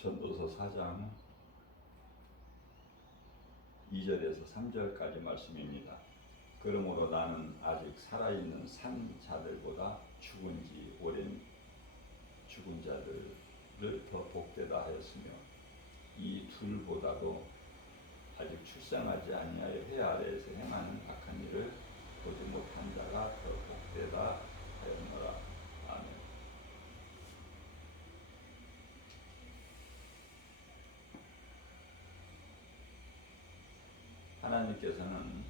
전도서 4장 2절에서 3절까지 말씀입니다. 그러므로 나는 아직 살아있는 산 자들보다 죽은 지 오랜 죽은 자들을 더 복되다 하였으며 이 둘보다도 아직 출생하지 아니하여 해 아래에서 행하는 악한 일을 보지 못한 자가 더 복되다 하였노라. 아멘. 하나님께서는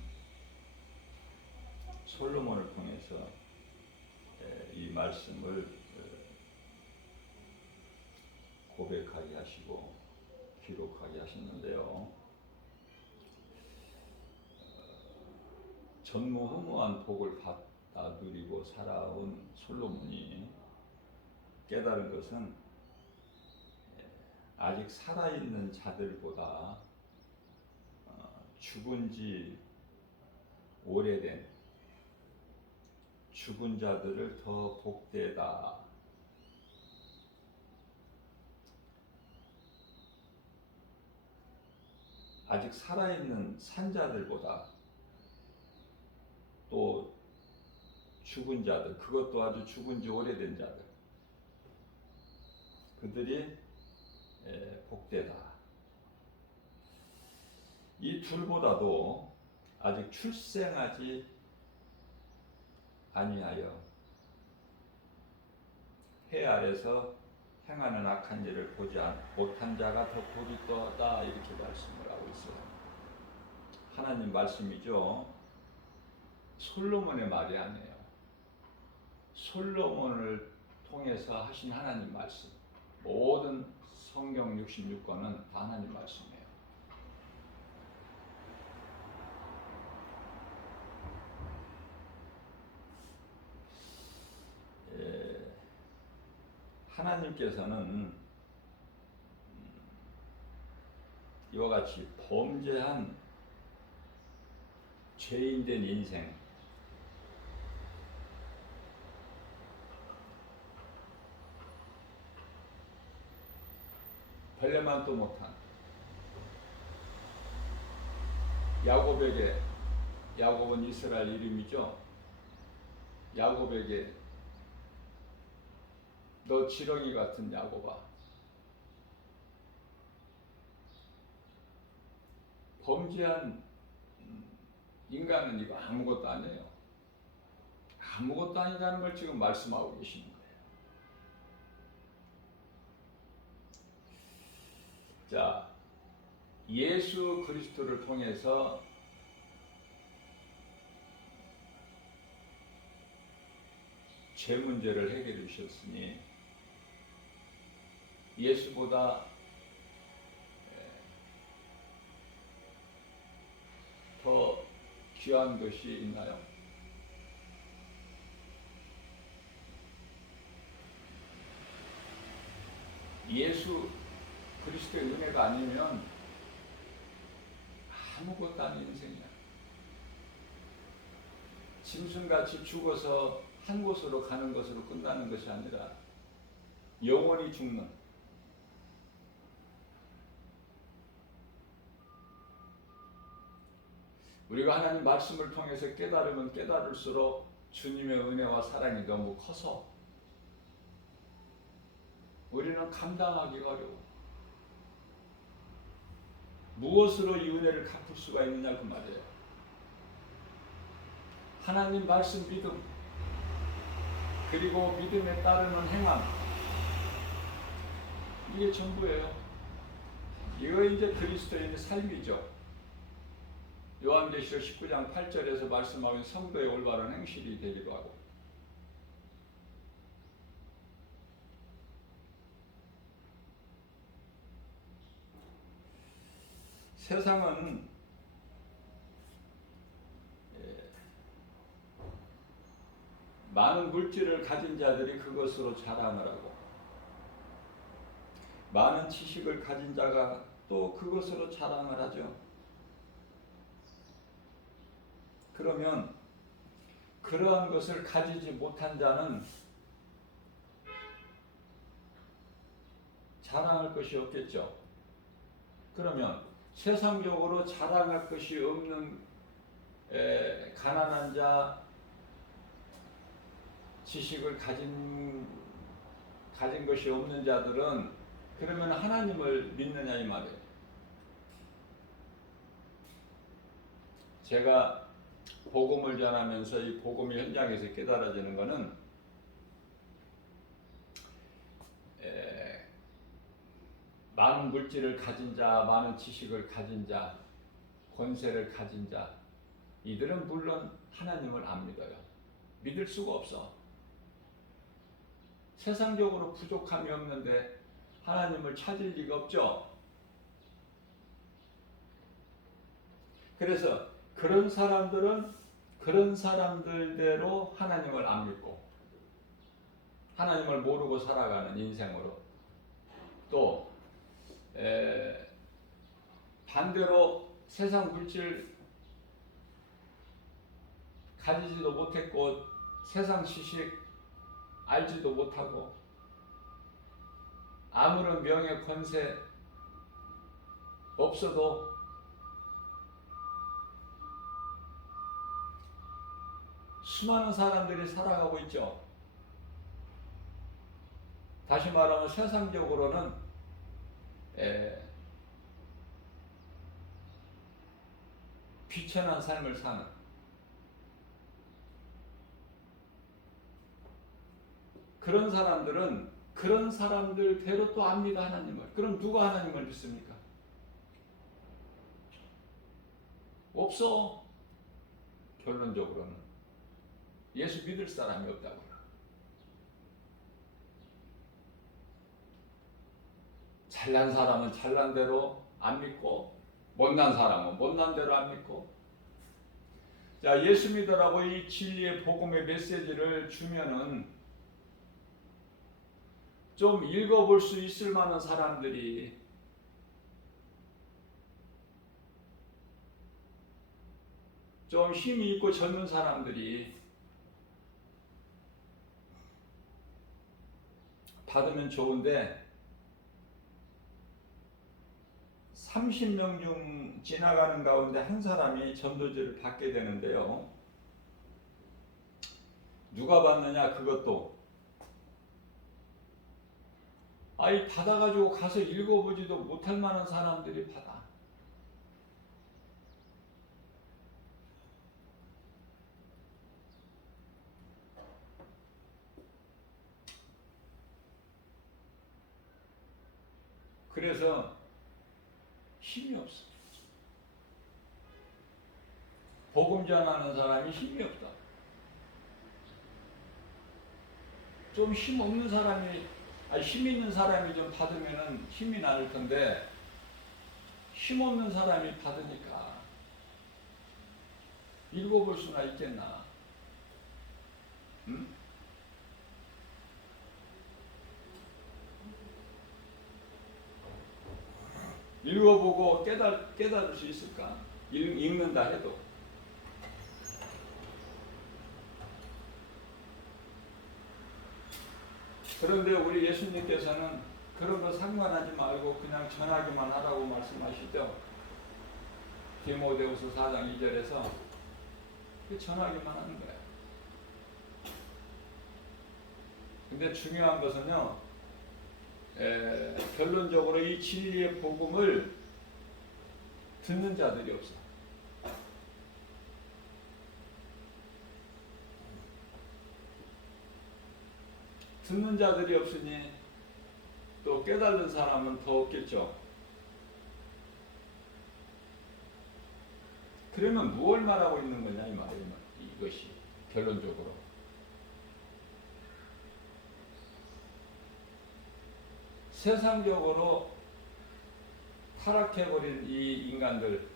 솔로몬을 통해서 이 말씀을 고백하게 하시고 기록하게 하셨는데요. 전무후무한 복을 받아 누리고 살아온 솔로몬이 깨달은 것은 아직 살아있는 자들보다 죽은 지 오래된 죽은 자들을 더 복되다. 아직 살아있는 산자들보다 또 죽은 자들, 그것도 아주 죽은 지 오래된 자들, 그들이 복되다. 이 둘보다도 아직 출생하지 아니하여 해 아래서 행하는 악한 일을 보지 못한 자가 더 복이 있다, 이렇게 말씀을 하고 있어요. 하나님 말씀이죠. 솔로몬의 말이 아니에요. 솔로몬을 통해서 하신 하나님 말씀. 모든 성경 66권은 다 하나님 말씀이에요. 하나님께서는 이와 같이 범죄한 죄인된 인생, 벌레만도 못한 야곱에게, 야곱은 이스라엘 이름이죠. 야곱에게 너 지렁이 같은 야곱아, 범죄한 인간은 이거 아무것도 아니에요. 아무것도 아니라는 걸 지금 말씀하고 계시는 거예요. 자, 예수 그리스도를 통해서 죄 문제를 해결해 주셨으니 예수보다 더 귀한 것이 있나요? 예수 그리스도의 은혜가 아니면 아무것도 아닌 인생이야. 짐승같이 죽어서 한 곳으로 가는 것으로 끝나는 것이 아니라 영원히 죽는, 우리가 하나님 말씀을 통해서 깨달으면 깨달을수록 주님의 은혜와 사랑이 너무 커서 우리는 감당하기가 어려워. 무엇으로 이 은혜를 갚을 수가 있느냐 그 말이에요. 하나님 말씀 믿음, 그리고 믿음에 따르는 행함, 이게 전부예요. 이거 이제 그리스도인의 삶이죠. 요한계시록 19장 8절에서 말씀하신 성도의 올바른 행실이 되기도 하고, 세상은 많은 물질을 가진 자들이 그것으로 자랑을 하고, 많은 지식을 가진 자가 또 그것으로 자랑을 하죠. 그러면 그러한 것을 가지지 못한 자는 자랑할 것이 없겠죠. 그러면 세상적으로 자랑할 것이 없는 가난한 자, 지식을 가진 것이 없는 자들은 그러면 하나님을 믿느냐 이 말이에요. 제가 복음을 전하면서 이 복음의 현장에서 깨달아지는 것은 많은 물질을 가진 자, 많은 지식을 가진 자, 권세를 가진 자, 이들은 물론 하나님을 안 믿어요. 믿을 수가 없어. 세상적으로 부족함이 없는데 하나님을 찾을 리가 없죠. 그래서 그런 사람들은 그런 사람들대로 하나님을 안 믿고 하나님을 모르고 살아가는 인생으로, 또 반대로 세상 물질 가지지도 못했고 세상 지식 알지도 못하고 아무런 명예 권세 없어도 수많은 사람들이 살아가고 있죠. 다시 말하면 세상적으로는 비천한 삶을 사는, 그런 사람들은 그런 사람들대로 또 압니다, 하나님을. 그럼 누가 하나님을 믿습니까? 없어. 결론적으로는 예수 믿을 사람이 없다고요. 잘난 사람은 잘난 대로 안 믿고 못난 사람은 못난 대로 안 믿고. 자, 예수 믿으라고 이 진리의 복음의 메시지를 주면은 좀 읽어볼 수 있을 만한 사람들이 좀 힘이 있고 젊은 사람들이 받으면 좋은데 30명 중 지나가는 가운데 한 사람이 전도지를 받게 되는데요. 누가 받느냐? 그것도 받아가지고 가서 읽어보지도 못할 만한 사람들이 받아. 그래서 힘이 없어. 복음 전하는 사람이 힘이 없다. 좀 힘 없는 사람이, 힘 있는 사람이 좀 받으면은 힘이 나를 텐데 힘 없는 사람이 받으니까 읽어볼 수나 있겠나? 응? 읽어보고 깨달을 수 있을까? 읽는다 해도. 그런데 우리 예수님께서는 그런 거 상관하지 말고 그냥 전하기만 하라고 말씀하시죠. 디모데후서 4장 2절에서 전하기만 하는 거예요. 근데 중요한 것은요, 결론적으로 이 진리의 복음을 듣는 자들이 없어. 듣는 자들이 없으니 또 깨달은 사람은 더 없겠죠. 그러면 무엇을 말하고 있는 거냐 이 말이에요. 이것이 결론적으로 세상적으로 타락해버린 이 인간들,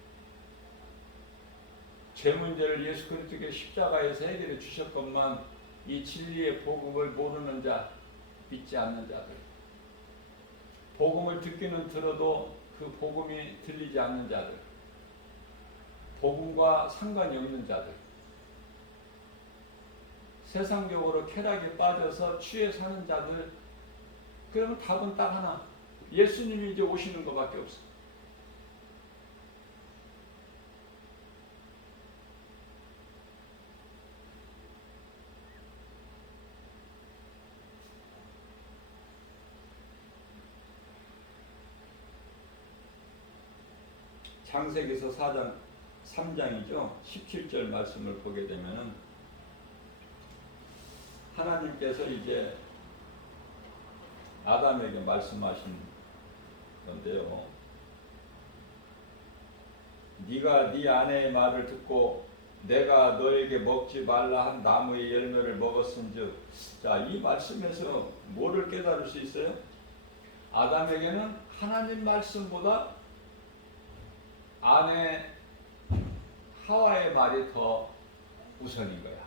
죄 문제를 예수 그리스도의 십자가에서 해결해 주셨건만 이 진리의 복음을 모르는 자, 믿지 않는 자들, 복음을 듣기는 들어도 그 복음이 들리지 않는 자들, 복음과 상관이 없는 자들, 세상적으로 쾌락에 빠져서 취해 사는 자들, 그러면 답은 딱 하나, 예수님이 이제 오시는 것밖에 없어요. 창세기서 4장 3장이죠. 17절 말씀을 보게 되면은 하나님께서 이제 아담에게 말씀하신 건데요. 네가 네 아내의 말을 듣고 내가 너에게 먹지 말라 한 나무의 열매를 먹었은즉. 자, 이 말씀에서 뭐를 깨달을 수 있어요? 아담에게는 하나님 말씀보다 아내 하와의 말이 더 우선인 거야.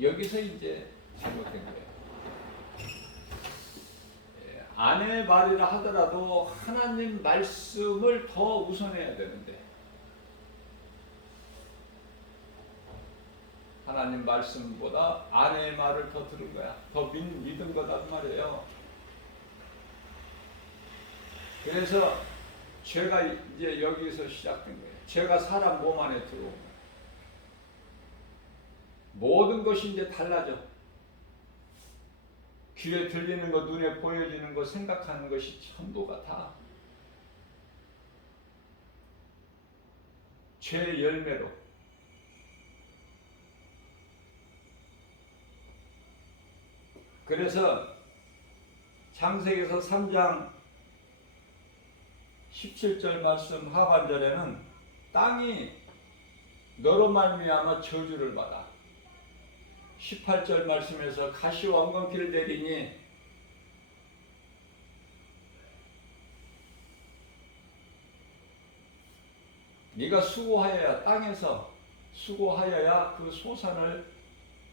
여기서 이제 잘못된 거예요. 아내의 말이라 하더라도 하나님 말씀을 더 우선해야 되는데 하나님 말씀보다 아내의 말을 더 들은 거야. 더 믿은 거단 말이에요. 그래서 죄가 이제 여기서 시작된 거예요. 죄가 사람 몸 안에 들어온 거예요. 모든 것이 이제 달라져. 귀에 들리는 것, 눈에 보여지는 것, 생각하는 것이 전부가 다 죄의 열매로. 그래서 창세기서 3장 17절 말씀 하반절에는 땅이 너로 말미암아 저주를 받아. 18절 말씀에서 가시와 엉겅퀴를 내리니 네가 수고하여야, 땅에서 수고하여야 그 소산을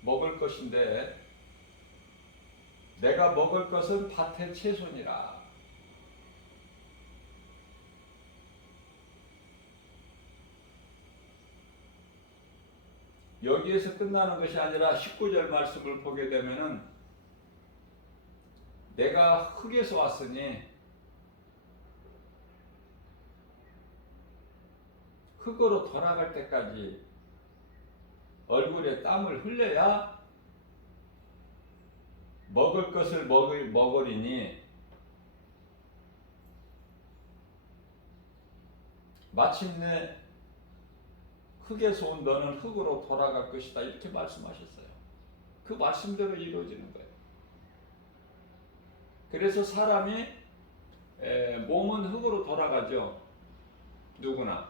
먹을 것인데 내가 먹을 것은 밭의 채소니라. 여기에서 끝나는 것이 아니라 19절 말씀을 보게 되면은 내가 흙에서 왔으니 흙으로 돌아갈 때까지 얼굴에 땀을 흘려야 먹을 것을 먹으리니 마침내 흙에서 온 너는 흙으로 돌아갈 것이다. 이렇게 말씀하셨어요. 그 말씀대로 이루어지는 거예요. 그래서 사람이 몸은 흙으로 돌아가죠. 누구나.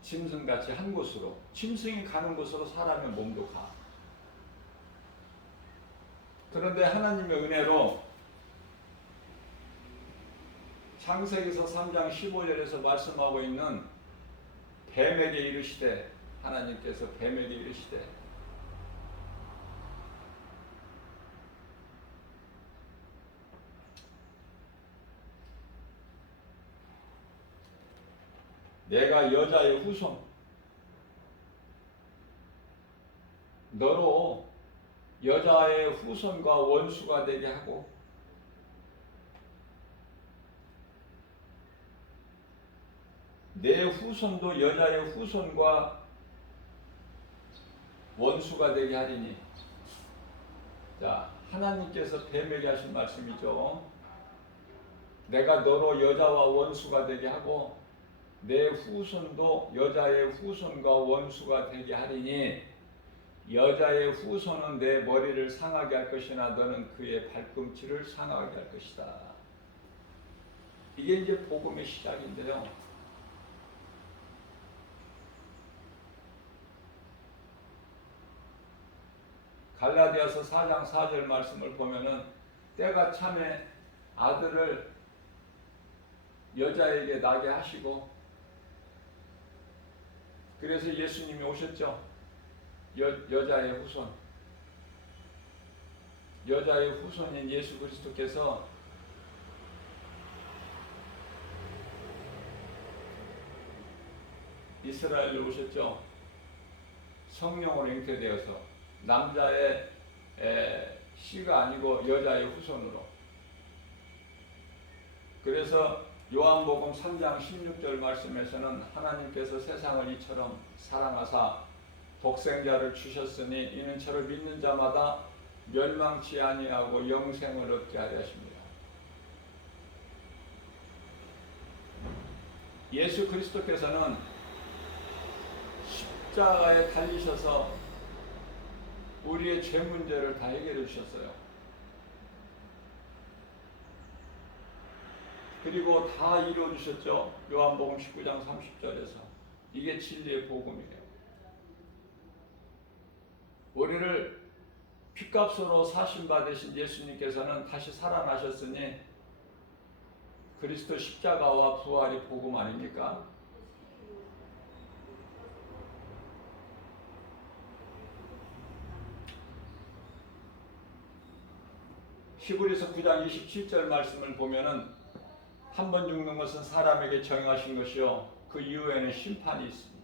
짐승같이 한 곳으로. 짐승이 가는 곳으로 사람의 몸도 가. 그런데 하나님의 은혜로 창세기서 3장 15절에서 말씀하고 있는 뱀에게 이르시되, 하나님께서 뱀에게 이르시되 내가 여자의 후손 너로 여자의 후손과 원수가 되게 하고 내 후손도 여자의 후손과 원수가 되게 하리니. 자, 하나님께서 뱀에게 하신 말씀이죠. 내가 너로 여자와 원수가 되게 하고 내 후손도 여자의 후손과 원수가 되게 하리니 여자의 후손은 내 머리를 상하게 할 것이나 너는 그의 발꿈치를 상하게 할 것이다. 이게 이제 복음의 시작인데요. 갈라디아서 4장 4절 말씀을 보면은 때가 참에 아들을 여자에게 나게 하시고, 그래서 예수님이 오셨죠. 여자의 후손, 여자의 후손인 예수 그리스도께서 이스라엘에 오셨죠. 성령으로 잉태되어서 남자의 씨가 아니고 여자의 후손으로. 그래서 요한복음 3장 16절 말씀에서는 하나님께서 세상을 이처럼 사랑하사 독생자를 주셨으니 이는 저를 믿는 자마다 멸망치 아니하고 영생을 얻게 하려 하십니다. 예수 그리스도께서는 십자가에 달리셔서 우리의 죄 문제를 다 해결해 주셨어요. 그리고 다 이루어 주셨죠. 요한복음 19장 30절에서. 이게 진리의 복음이에요. 우리를 핏값으로 사신 바 되신 예수님께서는 다시 살아나셨으니 그리스도 십자가와 부활이 복음 아닙니까? 히브리서 9장 27절 말씀을 보면은 한 번 죽는 것은 사람에게 정하신 것이요 그 이후에는 심판이 있으니.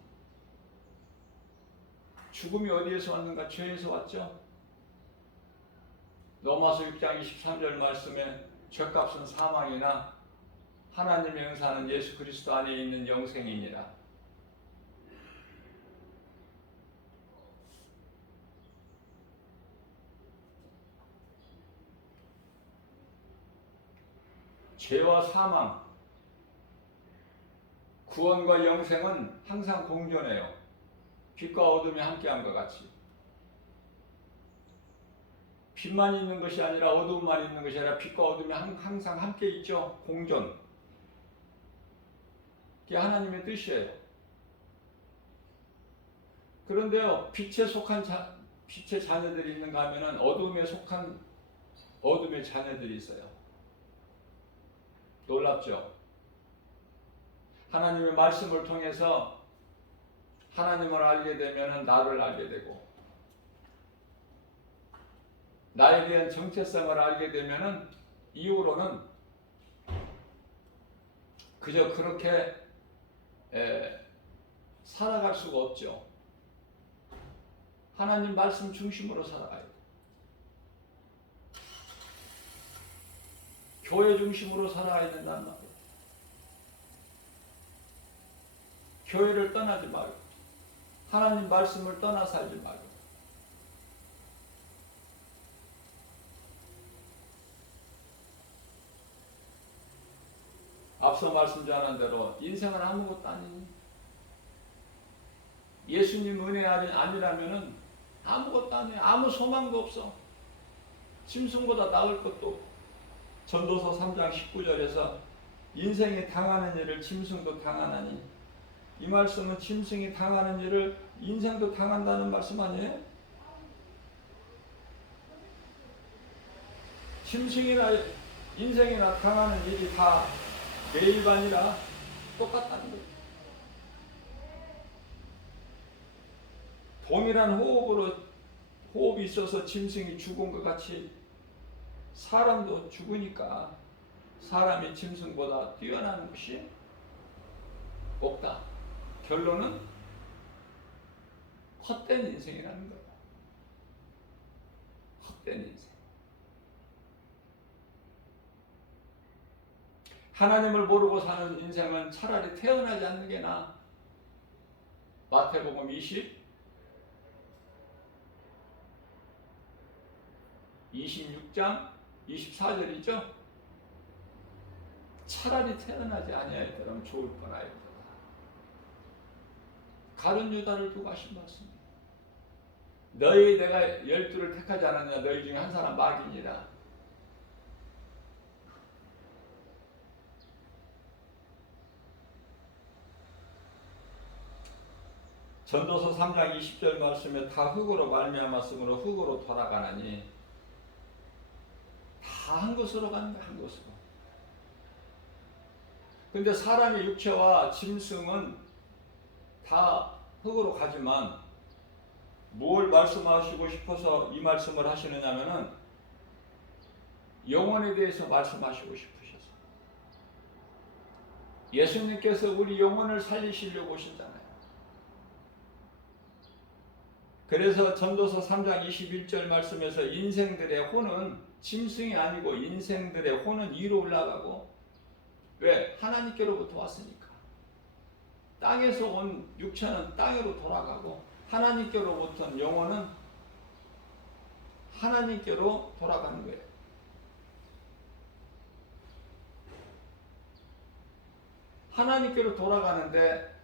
죽음이 어디에서 왔는가? 죄에서 왔죠. 로마서 6장 23절 말씀에 죄값은 사망이나 하나님의 은사는 예수 그리스도 안에 있는 영생이니라. 죄와 사망, 구원과 영생은 항상 공존해요. 빛과 어둠이 함께한 것 같이. 빛만 있는 것이 아니라 어둠만 있는 것이 아니라 빛과 어둠이 항상 함께 있죠. 공존. 그게 하나님의 뜻이에요. 그런데요, 빛에 속한 빛의 자녀들이 있는가 하면은 어둠에 속한 어둠의 자녀들이 있어요. 놀랍죠? 하나님의 말씀을 통해서 하나님을 알게 되면은 나를 알게 되고, 나에 대한 정체성을 알게 되면은 이후로는 그저 그렇게 살아갈 수가 없죠. 하나님 말씀 중심으로 살아가야 돼요. 교회 중심으로 살아야 된다는 말이에요. 교회를 떠나지 말고 하나님 말씀을 떠나 살지 말고. 앞서 말씀드린 대로 인생은 아무것도 아니니, 예수님 은혜 아니라면은 아무것도 아니에요. 아무 소망도 없어. 짐승보다 나을 것도 없고. 전도서 3장 19절에서 인생이 당하는 일을 짐승도 당하나니, 이 말씀은 짐승이 당하는 일을 인생도 당한다는 말씀 아니에요? 짐승이나 인생이나 당하는 일이 다 매일반이라 똑같다는 거예요. 동일한 호흡이 있어서 짐승이 죽은 것 같이 사람도 죽으니까 사람이 짐승보다 뛰어나는 것이 없다. 결론은 헛된 인생이라는 거예요. 헛된 인생. 하나님을 모르고 사는 인생은 차라리 태어나지 않는 게 나아. 마태복음 26장 24절이죠. 차라리 태어나지 아니하였더라면 좋을 뻔하였다. 가룟 유다를 두고 하신 말씀이에요. 너희 내가 12를 택하지 않았냐. 너희 중에 한 사람 마귀니라. 전도서 3장 20절 말씀에 다 흙으로 말미암았으므로 흙으로 돌아가나니, 다 한 것으로 가는 거야. 한 것으로. 근데 사람의 육체와 짐승은 다 흙으로 가지만 뭘 말씀하시고 싶어서 이 말씀을 하시느냐면은 영혼에 대해서 말씀하시고 싶으셔서. 예수님께서 우리 영혼을 살리시려고 오셨잖아요. 그래서 전도서 3장 21절 말씀에서 인생들의 혼은 짐승이 아니고 인생들의 혼은 위로 올라가고, 왜? 하나님께로부터 왔으니까. 땅에서 온 육체는 땅으로 돌아가고 하나님께로부터 영혼은 하나님께로 돌아가는 거예요. 하나님께로 돌아가는데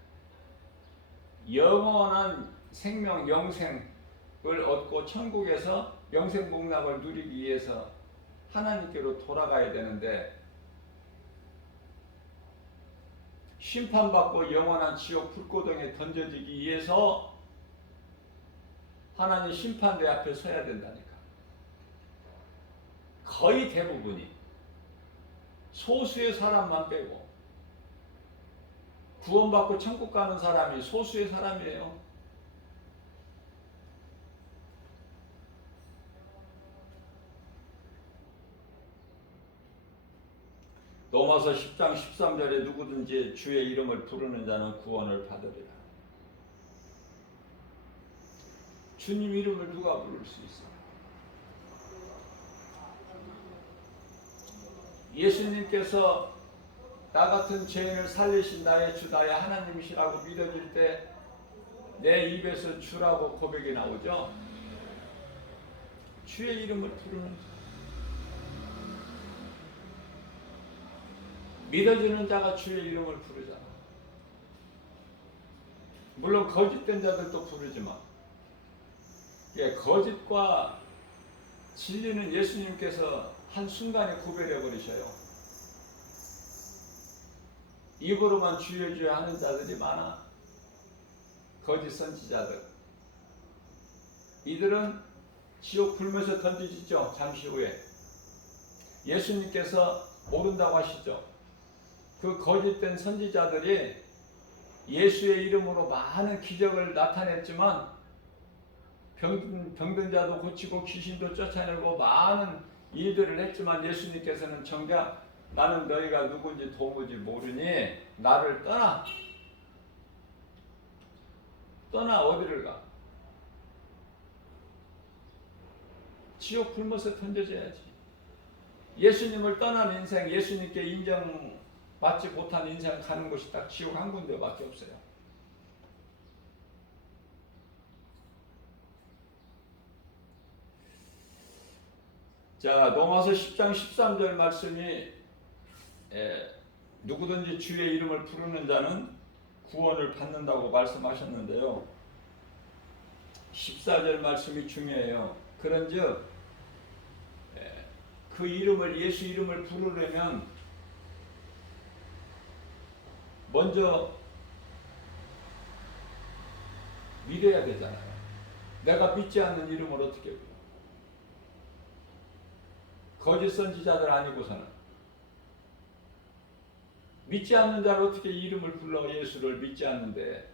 영원한 생명, 영생을 얻고 천국에서 영생복락을 누리기 위해서 하나님께로 돌아가야 되는데, 심판받고 영원한 지옥 불고동에 던져지기 위해서 하나님 심판대 앞에 서야 된다니까. 거의 대부분이, 소수의 사람만 빼고 구원받고 천국 가는 사람이 소수의 사람이에요. 로마서 10장 13절에 누구든지 주의 이름을 부르는 자는 구원을 받으리라. 주님 이름을 누가 부를 수 있어요? 예수님께서 나 같은 죄인을 살리신 나의 주 나의 하나님이시라고 믿어질 때 내 입에서 주라고 고백이 나오죠. 주의 이름을 부르는 자, 믿어지는 자가 주의 이름을 부르잖아. 물론 거짓된 자들도 부르지만, 거짓과 진리는 예수님께서 한순간에 구별해 버리셔요. 입으로만 주여 주여 하는 자들이 많아. 거짓 선지자들. 이들은 지옥 불면서 던지시죠. 잠시 후에 예수님께서 모른다고 하시죠. 그 거짓된 선지자들이 예수의 이름으로 많은 기적을 나타냈지만 병든 자도 고치고 귀신도 쫓아내고 많은 일들을 했지만, 예수님께서는 정작 나는 너희가 누군지 도무지 모르니 나를 떠나 어디를 가? 지옥 불못에 던져져야지. 예수님을 떠난 인생, 예수님께 인정받지 못한 인생 가는 곳이 딱 지옥 한 군데밖에 없어요. 자, 로마서 10장 13절 말씀이 누구든지 주의 이름을 부르는 자는 구원을 받는다고 말씀하셨는데요. 14절 말씀이 중요해요. 그런즉 그 이름을, 예수 이름을 부르려면 먼저 믿어야 되잖아요. 내가 믿지 않는 이름을 어떻게 불러? 거짓 선지자들 아니고서는. 믿지 않는 자를 어떻게 이름을 불러? 예수를 믿지 않는데.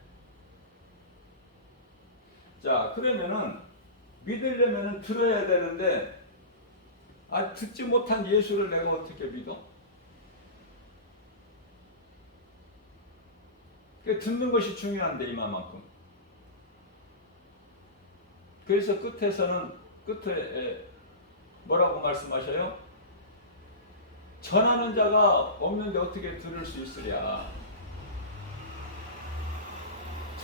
자, 그러면은 믿으려면은 들어야 되는데, 듣지 못한 예수를 내가 어떻게 믿어? 듣는 것이 중요한데, 이만큼. 그래서 끝에 뭐라고 말씀하셔요? 전하는 자가 없는데 어떻게 들을 수 있으랴?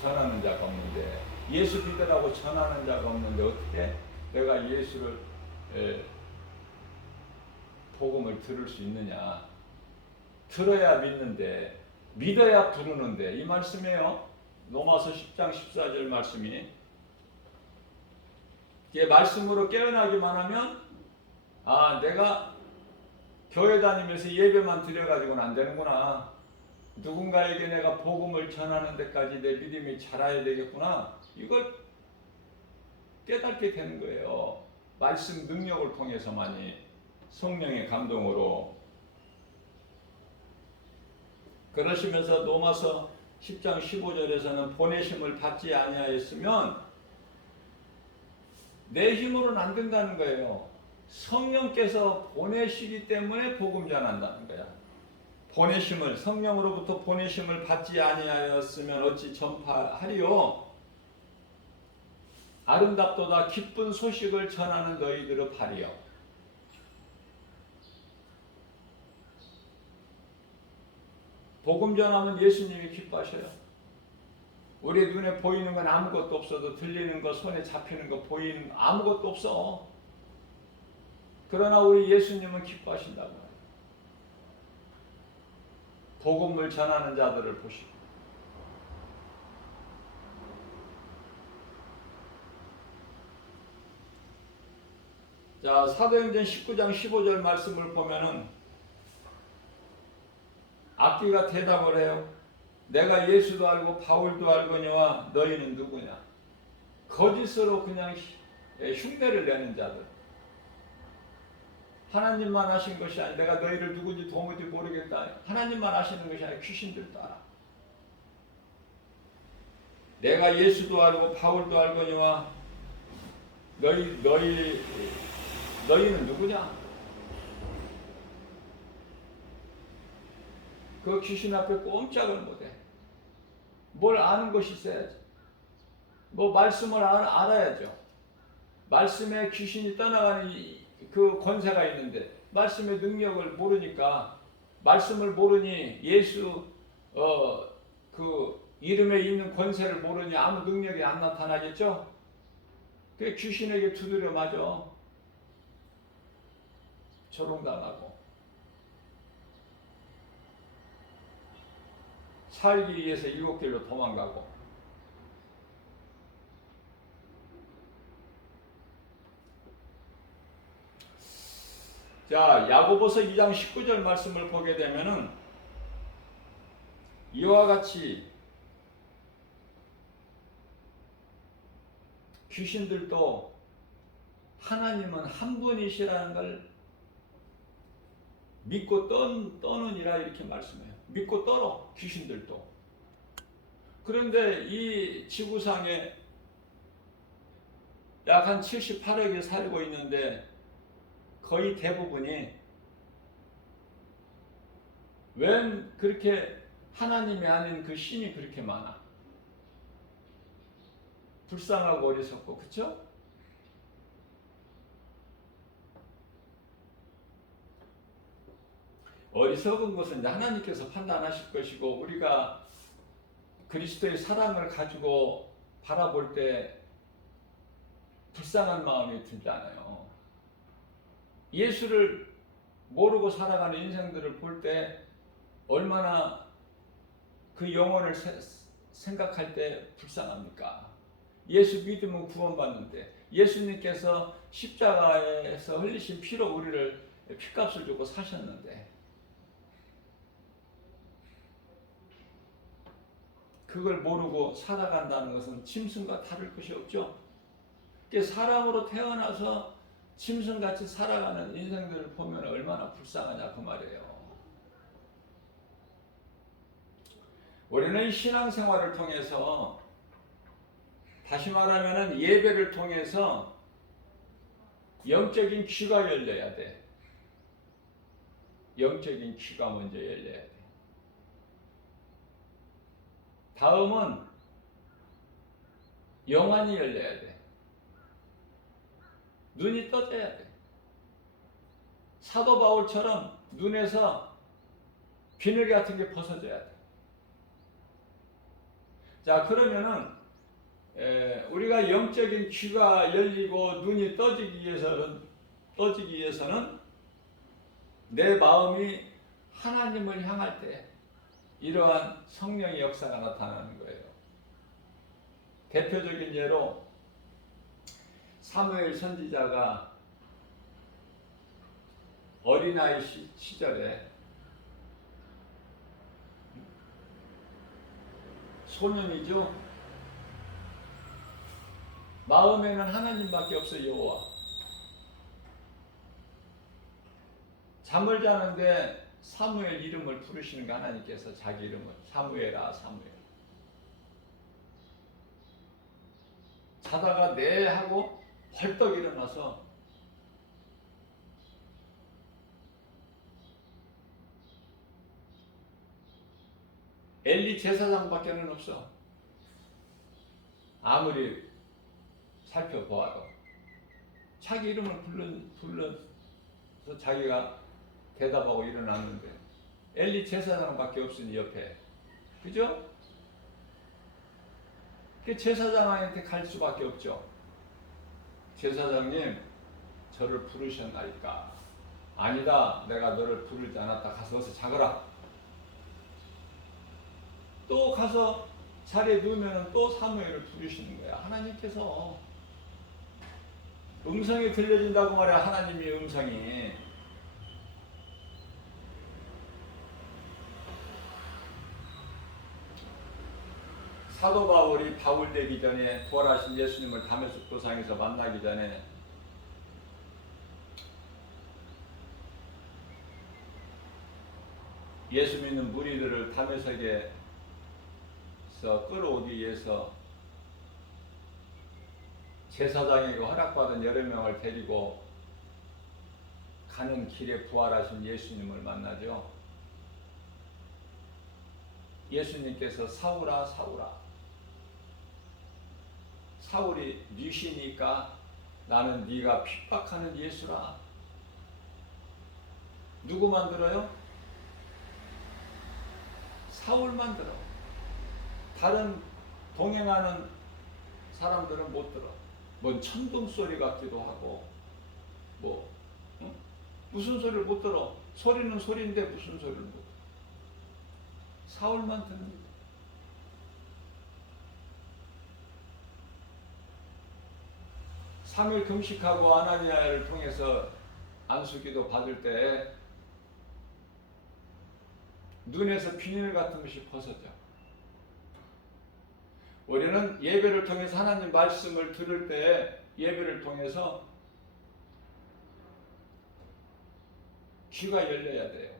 전하는 자가 없는데, 예수 믿으라고 전하는 자가 없는데 어떻게 내가 예수를 복음을 들을 수 있느냐? 들어야 믿는데, 믿어야 부르는데, 이 말씀이에요. 로마서 10장 14절 말씀이. 이게 말씀으로 깨어나기만 하면, 내가 교회 다니면서 예배만 드려가지고는 안 되는구나. 누군가에게 내가 복음을 전하는 데까지 내 믿음이 자라야 되겠구나. 이걸 깨닫게 되는 거예요. 말씀 능력을 통해서만이, 성령의 감동으로. 그러시면서 로마서 10장 15절에서는 보내심을 받지 아니하였으면 내 힘으로는 안 된다는 거예요. 성령께서 보내시기 때문에 복음 전한다는 거야. 보내심을, 성령으로부터 보내심을 받지 아니하였으면 어찌 전파하리요? 아름답도다 기쁜 소식을 전하는 너희들의 발이여. 복음 전하면 예수님이 기뻐하셔요. 우리 눈에 보이는 건 아무것도 없어도 들리는 거, 손에 잡히는 거, 보이는 거 아무것도 없어. 그러나 우리 예수님은 기뻐하신다고. 복음을 전하는 자들을 보시고. 자, 사도행전 19장 15절 말씀을 보면은 악귀가 대답을 해요. 내가 예수도 알고 바울도 알거니와 너희는 누구냐? 거짓으로 그냥 흉내를 내는 자들. 하나님만 하신 것이 아니라 내가 너희를 누군지 도무지 모르겠다. 하나님만 하시는 것이 아니라 귀신들도 알아. 내가 예수도 알고 바울도 알거니와 너희는 누구냐? 그 귀신 앞에 꼼짝을 못해. 뭘 아는 것이 있어야지. 뭐 말씀을 알아야죠. 말씀에 귀신이 떠나가는 그 권세가 있는데 말씀의 능력을 모르니까, 말씀을 모르니 예수 그 이름에 있는 권세를 모르니 아무 능력이 안 나타나겠죠. 그 귀신에게 두드려 맞아. 조롱당하고 살기 위해서 일곱 길로 도망가고. 자, 야고보서 2장 19절 말씀을 보게 되면은 이와 같이 귀신들도 하나님은 한 분이시라는 걸 믿고 떠느니라 이렇게 말씀해요. 믿고 떨어, 귀신들도. 그런데 이 지구상에 약 한 78억이 살고 있는데 거의 대부분이 웬 그렇게 하나님이 아닌 그 신이 그렇게 많아? 불쌍하고 어리석고, 그쵸? 어리석은 것은 이제 하나님께서 판단하실 것이고, 우리가 그리스도의 사랑을 가지고 바라볼 때 불쌍한 마음이 들잖아요. 예수를 모르고 살아가는 인생들을 볼 때 얼마나 그 영혼을 생각할 때 불쌍합니까? 예수 믿으면 구원받는데, 예수님께서 십자가에서 흘리신 피로 우리를 피값을 주고 사셨는데, 그걸 모르고 살아간다는 것은 짐승과 다를 것이 없죠. 사람으로 태어나서 짐승같이 살아가는 인생들을 보면 얼마나 불쌍하냐 그 말이에요. 우리는 신앙생활을 통해서, 다시 말하면 예배를 통해서 영적인 귀가 열려야 돼. 영적인 귀가 먼저 열려야 돼. 다음은 영안이 열려야 돼. 눈이 떠져야 돼. 사도 바울처럼 눈에서 비늘 같은 게 벗어져야 돼. 자, 그러면은 우리가 영적인 귀가 열리고 눈이 떠지기 위해서는 내 마음이 하나님을 향할 때 이러한 성령의 역사가 나타나는 거예요. 대표적인 예로 사무엘 선지자가 어린아이 시절에 소년이죠. 마음에는 하나님밖에 없어. 여호와. 잠을 자는데 사무엘 이름을 부르시는 거, 하나님께서 자기 이름을 사무엘아 사무엘. 자다가 네 하고 벌떡 일어나서 엘리 제사장밖에는 없어. 아무리 살펴보아도 자기 이름을 불러서 자기가 대답하고 일어났는데 엘리 제사장밖에 없으니 옆에, 그죠? 그 제사장한테 갈 수밖에 없죠. 제사장님, 저를 부르셨나이까? 아니다, 내가 너를 부르지 않았다. 가서 어서 자거라. 또 가서 자리에 누우면 또 사무엘을 부르시는 거야. 하나님께서 음성이 들려진다고 말이야. 하나님의 음성이. 사도 바울이 바울 되기 전에, 부활하신 예수님을 다메섹 도상에서 만나기 전에 예수 믿는 무리들을 다메섹에서 끌어오기 위해서 제사장에게 허락받은 여러 명을 데리고 가는 길에 부활하신 예수님을 만나죠. 예수님께서 사울아 사울아, 사울이 뉘시니까 나는 네가 핍박하는 예수라. 누구 만들어요? 사울 만들어. 다른 동행하는 사람들은 못 들어. 뭔 천둥 소리 같기도 하고, 응? 무슨 소리를 못 들어. 소리는 소리인데 무슨 소리를 못 들어. 사울만 듣는 거야. 삼일 금식하고 아나니아를 통해서 안수기도 받을 때 눈에서 비늘 같은 것이 벗어져. 우리는 예배를 통해서 하나님 말씀을 들을 때, 예배를 통해서 귀가 열려야 돼요.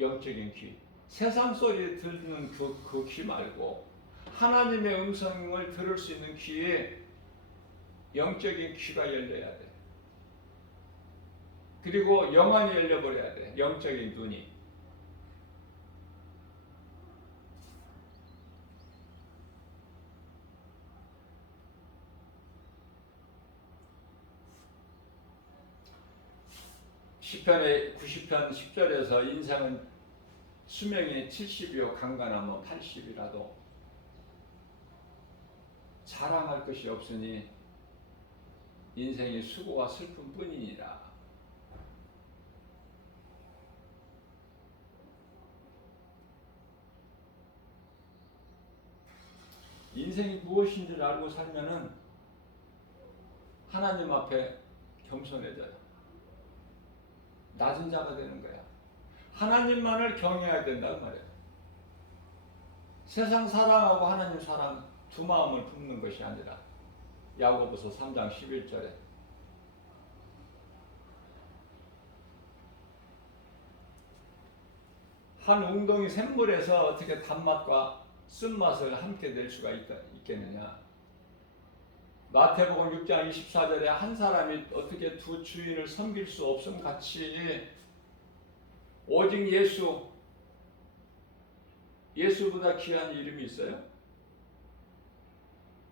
영적인 귀. 세상 소리 듣는 그 귀 말고 하나님의 음성을 들을 수 있는 귀에 영적인 귀가 열려야 돼. 그리고 영안이 열려버려야 돼. 영적인 눈이. 시편의 90편 10절에서 인생은 수명이 70이요 강간하면 80이라도 자랑할 것이 없으니 인생이 수고와 슬픔 뿐이니라. 인생이 무엇인지를 알고 살면은 하나님 앞에 겸손해져요. 낮은 자가 되는 거야. 하나님만을 경외해야 된다는 말이에요. 세상 사랑하고 하나님 사랑 두 마음을 품는 것이 아니라, 야고보서 3장 11절에 한 웅덩이 샘물에서 어떻게 단맛과 쓴맛을 함께 낼 수가 있겠느냐. 마태복음 6장 24절에 한 사람이 어떻게 두 주인을 섬길 수 없음 같이 오직 예수보다 귀한 이름이 있어요?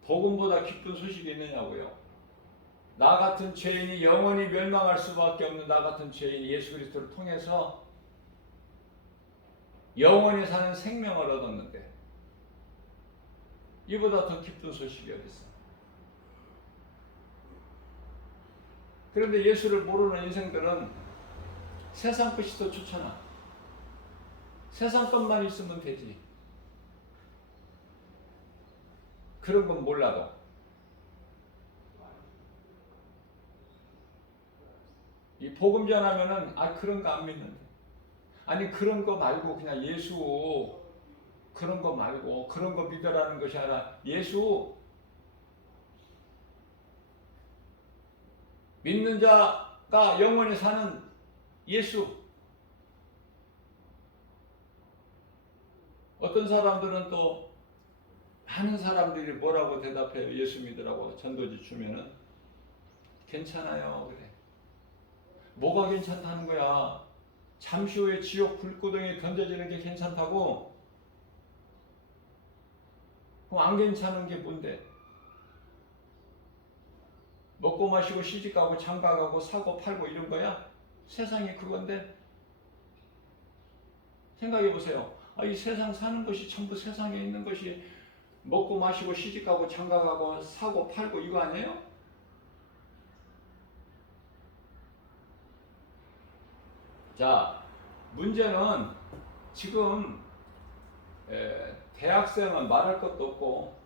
복음보다 기쁜 소식이 있느냐고요. 나 같은 죄인이 영원히 멸망할 수밖에 없는 나 같은 죄인이 예수 그리스도를 통해서 영원히 사는 생명을 얻었는데 이보다 더 기쁜 소식이 어디 있어? 그런데 예수를 모르는 인생들은 세상 것이 더 좋잖아. 세상 것만 있으면 되지. 그런 건 몰라도 이 복음 전하면은 그런 거 안 믿는데, 아니 그런 거 말고 그냥 예수, 그런 거 말고 그런 거 믿으라는 것이 아니라 예수, 믿는 자가 영원히 사는 예수. 어떤 사람들은 또 많은 사람들이 뭐라고 대답해요? 예수 믿으라고 전도지 주면은 괜찮아요 그래. 뭐가 괜찮다는 거야? 잠시 후에 지옥 불구덩이에 던져지는 게 괜찮다고? 그럼 안 괜찮은 게 뭔데? 먹고 마시고 시집가고 장가가고 사고 팔고 이런 거야? 세상이 그건데? 생각해 보세요. 이 세상 사는 것이 전부 세상에 있는 것이 먹고 마시고 시집가고 장가가고 사고 팔고 이거 아니에요? 자, 문제는 지금 대학생은 말할 것도 없고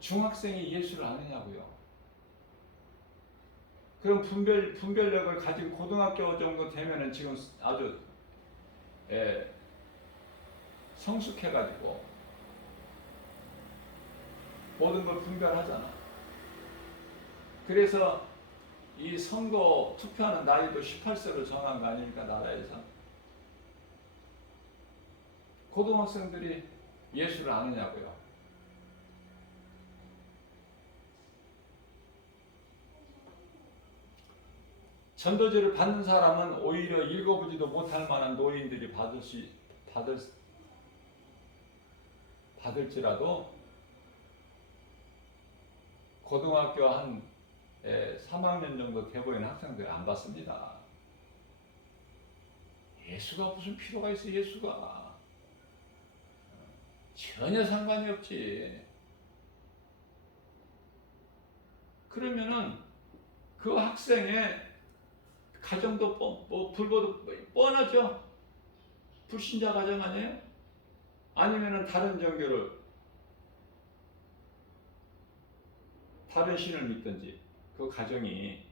중학생이 예수를 아느냐고요. 그럼 분별력을 가진 고등학교 정도 되면은 지금 아주 성숙해가지고 모든 걸 분별하잖아. 그래서 이 선거 투표하는 나이도 18세로 정한 거 아닙니까, 나라에서? 고등학생들이 예수를 아느냐고요. 전도제를 받는 사람은 오히려 읽어보지도 못할 만한 노인들이 받을지라도 고등학교 한 3학년 정도 돼 보이는 학생들 안 받습니다. 예수가 무슨 필요가 있어, 예수가. 전혀 상관이 없지. 그러면은 그 학생의 가정도 불보도 뻔하죠. 불신자 가정 아니에요? 아니면은 다른 종교를, 다른 신을 믿든지 그 가정이.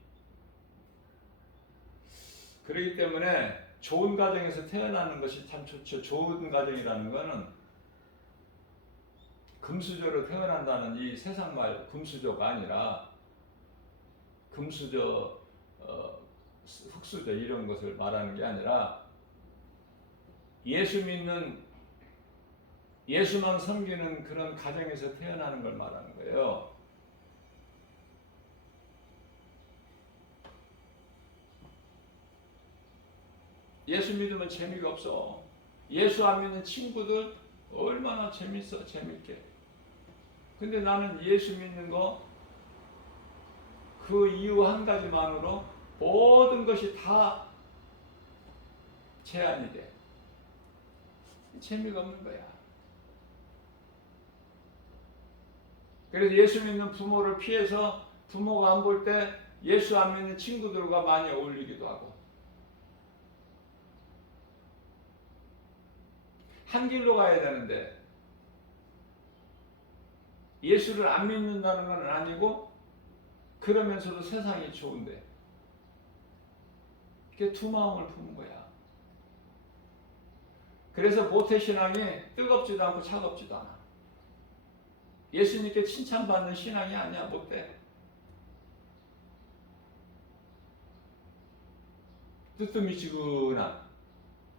그렇기 때문에 좋은 가정에서 태어나는 것이 참 좋죠. 좋은 가정이라는 것은 금수저로 태어난다는 이 세상 말 금수저가 아니라 금수저, 흙수저 이런 것을 말하는 게 아니라 예수 믿는, 예수만 섬기는 그런 가정에서 태어나는 걸 말하는 거예요. 예수 믿으면 재미가 없어. 예수 안 믿는 친구들 얼마나 재밌어, 재밌게. 근데 나는 예수 믿는 거 그 이유 한 가지만으로 모든 것이 다 제한이 돼. 재미가 없는 거야. 그래서 예수 믿는 부모를 피해서 부모가 안 볼 때 예수 안 믿는 친구들과 많이 어울리기도 하고. 한 길로 가야 되는데 예수를 안 믿는다는 건 아니고 그러면서도 세상이 좋은데 이게 두 마음을 품은 거야. 그래서 모태신앙이 뜨겁지도 않고 차갑지도 않아. 예수님께 칭찬받는 신앙이 아니야. 못돼. 뜨뜻미지근한,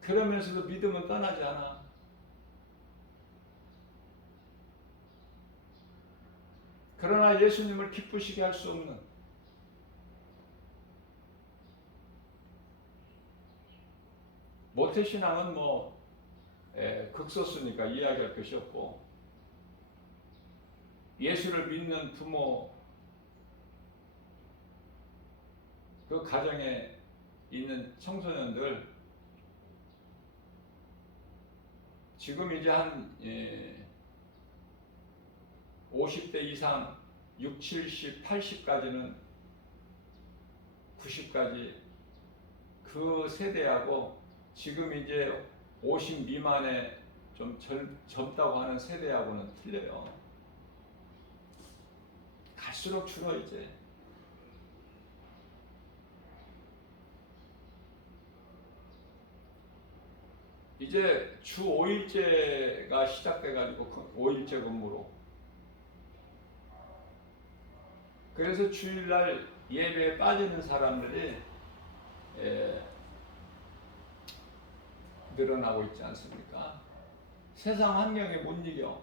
그러면서도 믿음은 떠나지 않아. 그러나 예수님을 기쁘시게 할 수 없는, 모태신앙은 극소수니까 이야기할 것이 없고, 예수를 믿는 부모, 그 가정에 있는 청소년들, 지금 이제 한 50대 이상 6, 70, 80까지는 90까지 그 세대하고 지금 이제 50 미만의 좀 젊다고 하는 세대하고는 틀려요. 갈수록 줄어 이제. 이제 주 5일제가 시작돼가지고 5일제 근무로. 그래서 주일날 예배에 빠지는 사람들이 늘어나고 있지 않습니까? 세상 환경에 못 이겨.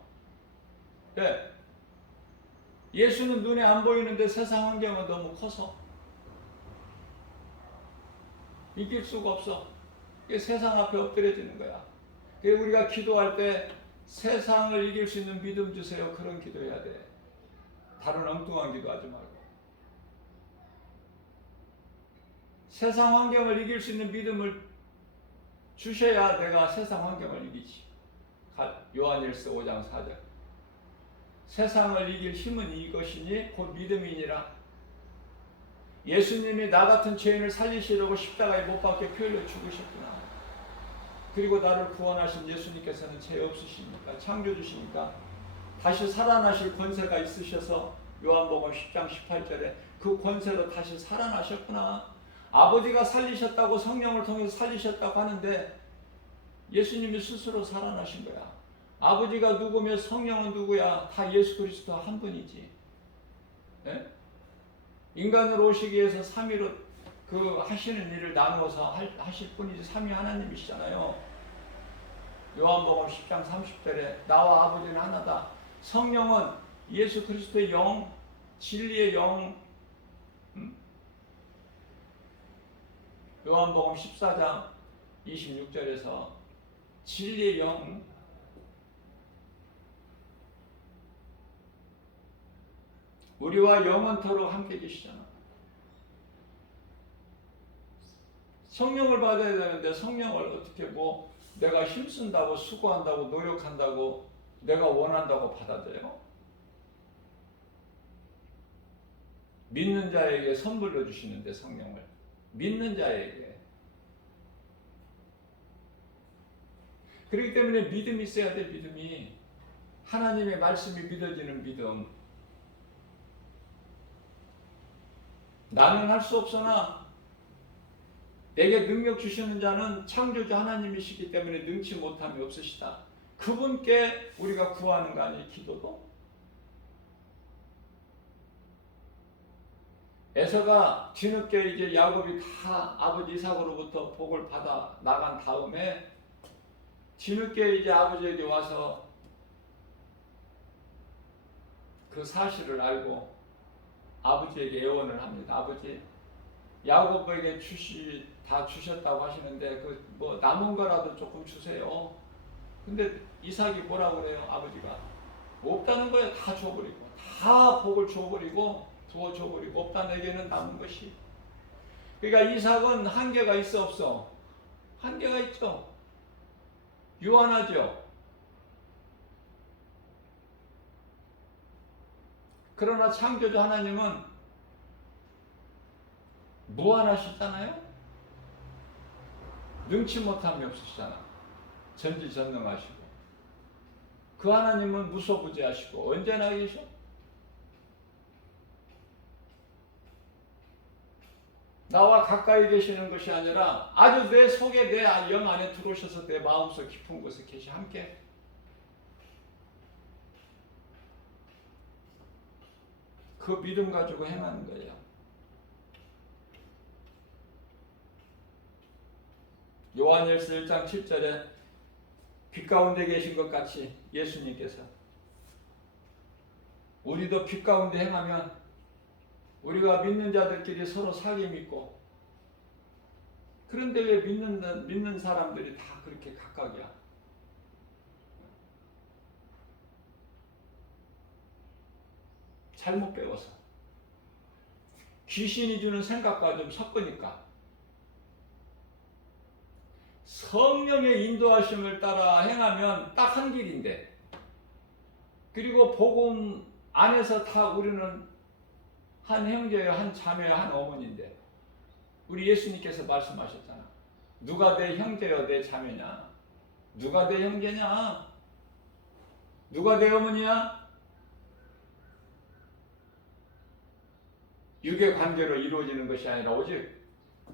네. 예수는 눈에 안 보이는데 세상 환경은 너무 커서 이길 수가 없어. 세상 앞에 엎드려지는 거야. 우리가 기도할 때 세상을 이길 수 있는 믿음 주세요. 그런 기도해야 돼. 다른 엉뚱한 기도하지 말고 세상 환경을 이길 수 있는 믿음을 주셔야 내가 세상 환경을 이기지. 요한일서 5장 4절. 세상을 이길 힘은 이것이니 곧 믿음이니라. 예수님이 나 같은 죄인을 살리시려고 십자가에 못 박혀 피 흘려 죽으셨구나. 그리고 나를 구원하신 예수님께서는 죄 없으시니까, 창조주시니까 다시 살아나실 권세가 있으셔서 요한복음 10장 18절에 그 권세로 다시 살아나셨구나. 아버지가 살리셨다고, 성령을 통해서 살리셨다고 하는데 예수님이 스스로 살아나신 거야. 아버지가 누구며 성령은 누구야? 다 예수 그리스도 한 분이지. 네? 인간으로 오시기 위해서 삼위로 그 하시는 일을 나누어서 하실 분이지. 삼위 하나님이시잖아요. 요한복음 10장 30절에 나와 아버지는 하나다. 성령은 예수 그리스도의 영, 진리의 영. 요한복음 14장 26절에서 진리의 영, 우리와 영원토록 함께 계시잖아. 성령을 받아야 되는데 성령을 어떻게 내가 힘쓴다고, 수고한다고, 노력한다고, 내가 원한다고 받아들여요? 믿는 자에게 선물로 주시는데, 성령을 믿는 자에게. 그렇기 때문에 믿음이 있어야 돼. 믿음이, 하나님의 말씀이 믿어지는 믿음. 나는 할 수 없으나 내게 능력 주시는 자는 창조주 하나님이시기 때문에 능치 못함이 없으시다. 그분께 우리가 구하는 거 아니에요, 기도도? 에서가 뒤늦게 이제 야곱이 다 아버지 이삭으로부터 복을 받아 나간 다음에 뒤늦게 이제 아버지에게 와서 그 사실을 알고 아버지에게 애원을 합니다. 아버지, 야곱에게 다 주셨다고 하시는데 남은 거라도 조금 주세요. 근데 이삭이 뭐라고 그래요? 아버지가 없다는 거예요. 다 줘버리고, 다 복을 줘버리고, 두어 줘버리고, 없다 내게는 남은 것이. 그러니까 이삭은 한계가 있어 없어? 한계가 있죠. 유한하죠. 그러나 창조주 하나님은 무한하시잖아요. 능치 못함이 없으시잖아. 전지전능하시고. 그 하나님은 무소부재하시고 언제나 계셔. 나와 가까이 계시는 것이 아니라 아주 내 속에, 내 영 안에 들어오셔서 내 마음속 깊은 곳에 계시 함께. 그 믿음 가지고 행하는 거예요. 요한일서 1장 7절에 빛 가운데 계신 것 같이 예수님께서 우리도 빛 가운데 행하면 우리가 믿는 자들끼리 서로 사귐 있고. 그런데 왜 믿는 사람들이 다 그렇게 각각이야? 잘못 배워서. 귀신이 주는 생각과 좀 섞으니까. 성령의 인도하심을 따라 행하면 딱 한 길인데, 그리고 복음 안에서 다 우리는 한 형제여, 한 자매여, 한 어머니인데, 우리 예수님께서 말씀하셨잖아. 누가 내 형제여, 내 자매냐? 누가 내 형제냐? 누가 내 어머니야? 육의 관계로 이루어지는 것이 아니라 오직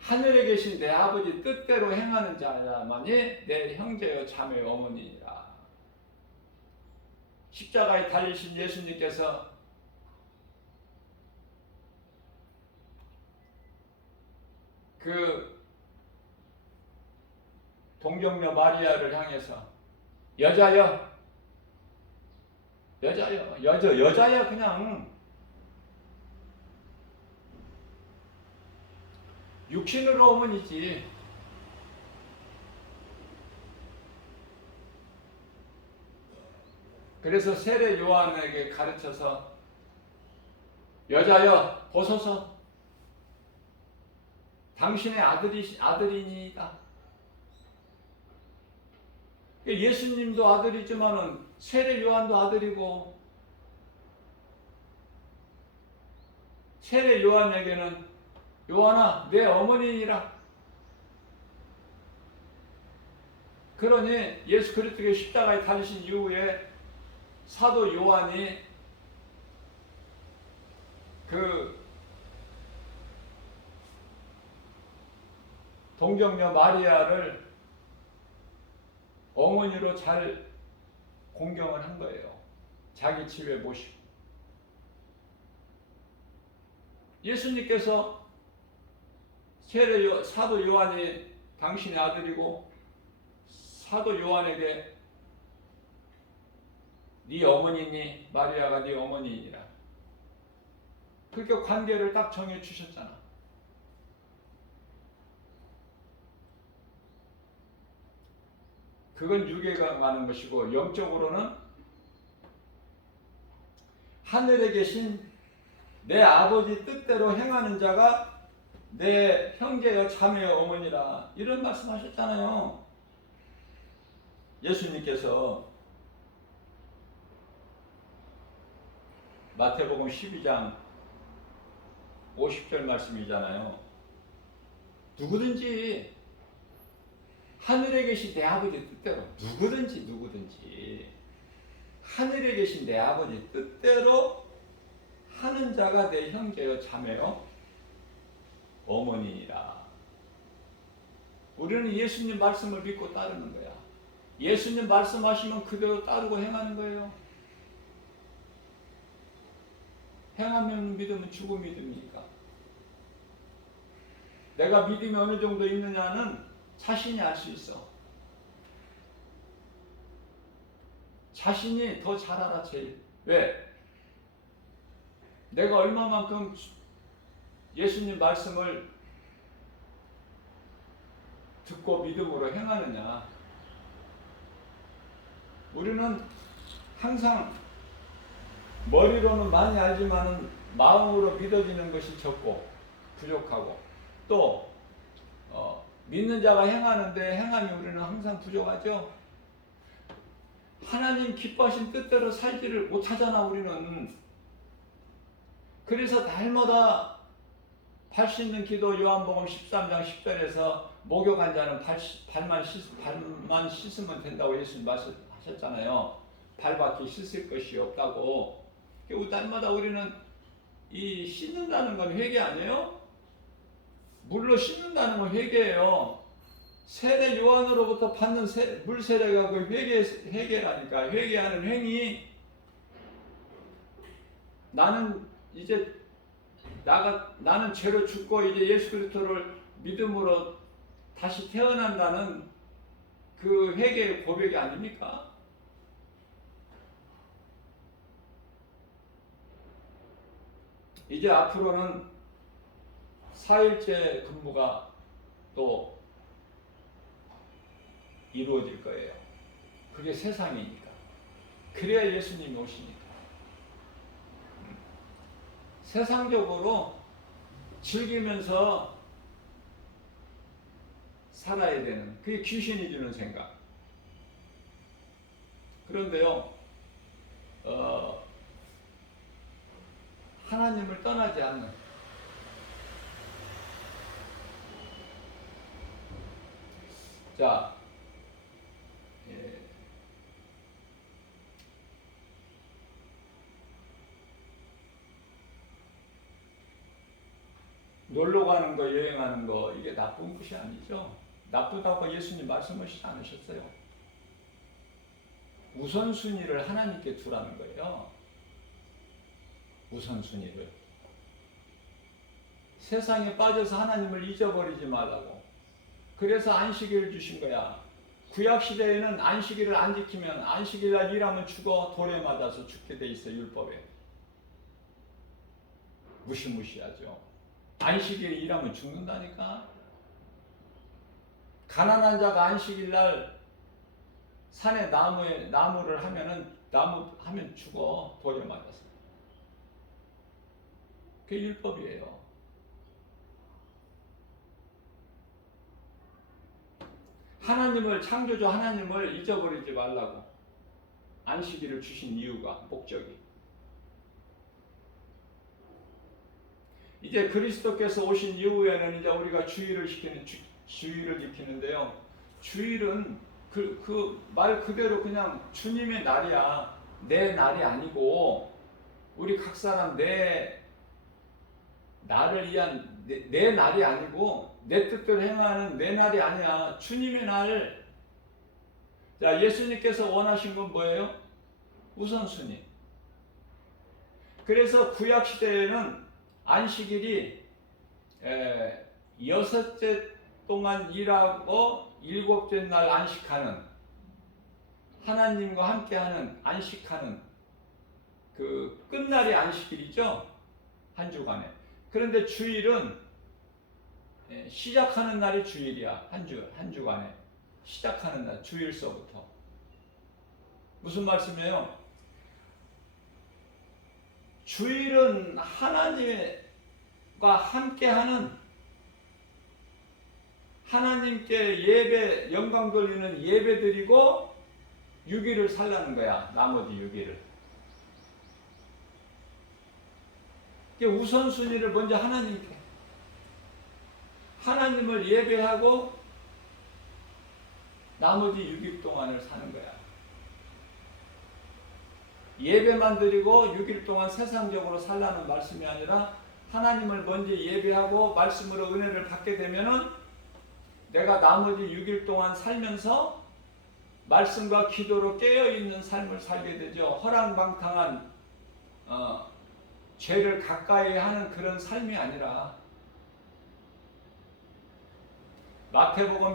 하늘에 계신 내 아버지 뜻대로 행하는 자야만이 내 형제여, 자매여, 어머니라. 십자가에 달리신 예수님께서 그 동정녀 마리아를 향해서 여자여, 여자여 그냥 육신으로 어머니지. 그래서 세례 요한에게 가르쳐서 여자여 보소서 당신의 아들이니이다. 예수님도 아들이지만은 세례 요한도 아들이고, 세례 요한에게는 요한아 내 어머니니라. 그러니 예수 그리스도의 십자가에 달리신 이후에 사도 요한이 그 동정녀 마리아를 어머니로 잘 공경을 한 거예요. 자기 집에 모시고. 예수님께서 사도 요한이 당신의 아들이고 사도 요한에게 네 어머니니 마리아가 네 어머니니라. 그렇게 관계를 딱 정해 주셨잖아. 그건 육에가 가는 것이고, 영적으로는 하늘에 계신 내 아버지 뜻대로 행하는 자가 내 형제여 자매여 어머니라. 이런 말씀하셨잖아요. 예수님께서 마태복음 12장 50절 말씀이잖아요. 누구든지 하늘에 계신 내 아버지 뜻대로, 누구든지 하늘에 계신 내 아버지 뜻대로 하는 자가 내 형제여 자매여 어머니니라. 우리는 예수님 말씀을 믿고 따르는 거야. 예수님 말씀하시면 그대로 따르고 행하는 거예요. 행하면 믿으면 죽은 믿음이니까. 내가 믿음이 어느 정도 있느냐는 자신이 알 수 있어. 자신이 더 잘 알아 제일. 왜? 내가 얼마만큼 예수님 말씀을 듣고 믿음으로 행하느냐. 우리는 항상 머리로는 많이 알지만은 마음으로 믿어지는 것이 적고 부족하고, 또 믿는 자가 행하는데 행함이 우리는 항상 부족하죠. 하나님 기뻐하신 뜻대로 살지를 못하잖아 우리는. 그래서 날마다 발 씻는 기도 요한복음 13장 10절에서 목욕한 자는 발만 씻으면 된다고 예수님 말씀하셨잖아요. 발밖에 씻을 것이 없다고. 날마다 우리는 이 씻는다는 건 회개 아니에요? 물로 씻는다는 건 회개예요. 세례 요한으로부터 받는 물 세례가 그 회개라니까. 회개하는 행위. 나는 이제 나는 죄로 죽고 이제 예수 그리스도를 믿음으로 다시 태어난다는 그 회개의 고백이 아닙니까? 이제 앞으로는 4일째 근무가 또 이루어질 거예요. 그게 세상이니까. 그래야 예수님이 오시니까. 세상적으로 즐기면서 살아야 되는, 그게 귀신이 주는 생각. 그런데요, 하나님을 떠나지 않는, 자, 놀러 가는 거, 여행하는 거, 이게 나쁜 것이 아니죠. 나쁘다고 예수님 말씀하시지 않으셨어요. 우선순위를 하나님께 두라는 거예요. 우선순위를. 세상에 빠져서 하나님을 잊어버리지 말라고. 그래서 안식일을 주신 거야. 구약시대에는 안식일을 안 지키면 안식일날 일하면 죽어. 돌에 맞아서 죽게 돼 있어, 율법에. 무시무시하죠. 안식일에 일하면 죽는다니까. 가난한 자가 안식일날 산에 나무를 하면은 나무 하면 죽어. 돌에 맞아서. 그게 율법이에요. 하나님을, 창조주 하나님을 잊어버리지 말라고 안식일을 주신 이유가, 목적이. 이제 그리스도께서 오신 이후에는 이제 우리가 주일을 지키는데요. 주일은 그 말 그대로 그냥 주님의 날이야. 내 날이 아니고, 우리 각 사람 내 나를 위한 내 날이 아니고, 내 뜻대로 행하는 내 날이 아니야. 주님의 날. 자, 예수님께서 원하신 건 뭐예요? 우선순위. 그래서 구약 시대에는 안식일이 6째 동안 일하고 7째 날 안식하는, 하나님과 함께하는, 안식하는 그 끝날이 안식일이죠. 한 주간에. 그런데 주일은 시작하는 날이 주일이야. 한 주간에 시작하는 날, 주일서부터. 무슨 말씀이에요? 주일은 하나님과 함께하는, 하나님께 예배, 영광 돌리는 예배 드리고 6일을 살라는 거야. 나머지 6일을. 우선순위를 먼저 하나님을 예배하고 나머지 6일 동안을 사는 거야. 예배만 드리고 6일 동안 세상적으로 살라는 말씀이 아니라, 하나님을 먼저 예배하고 말씀으로 은혜를 받게 되면은 내가 나머지 6일 동안 살면서 말씀과 기도로 깨어있는 삶을 살게 되죠. 허랑방탕한 죄를 가까이 하는 그런 삶이 아니라, 마태복음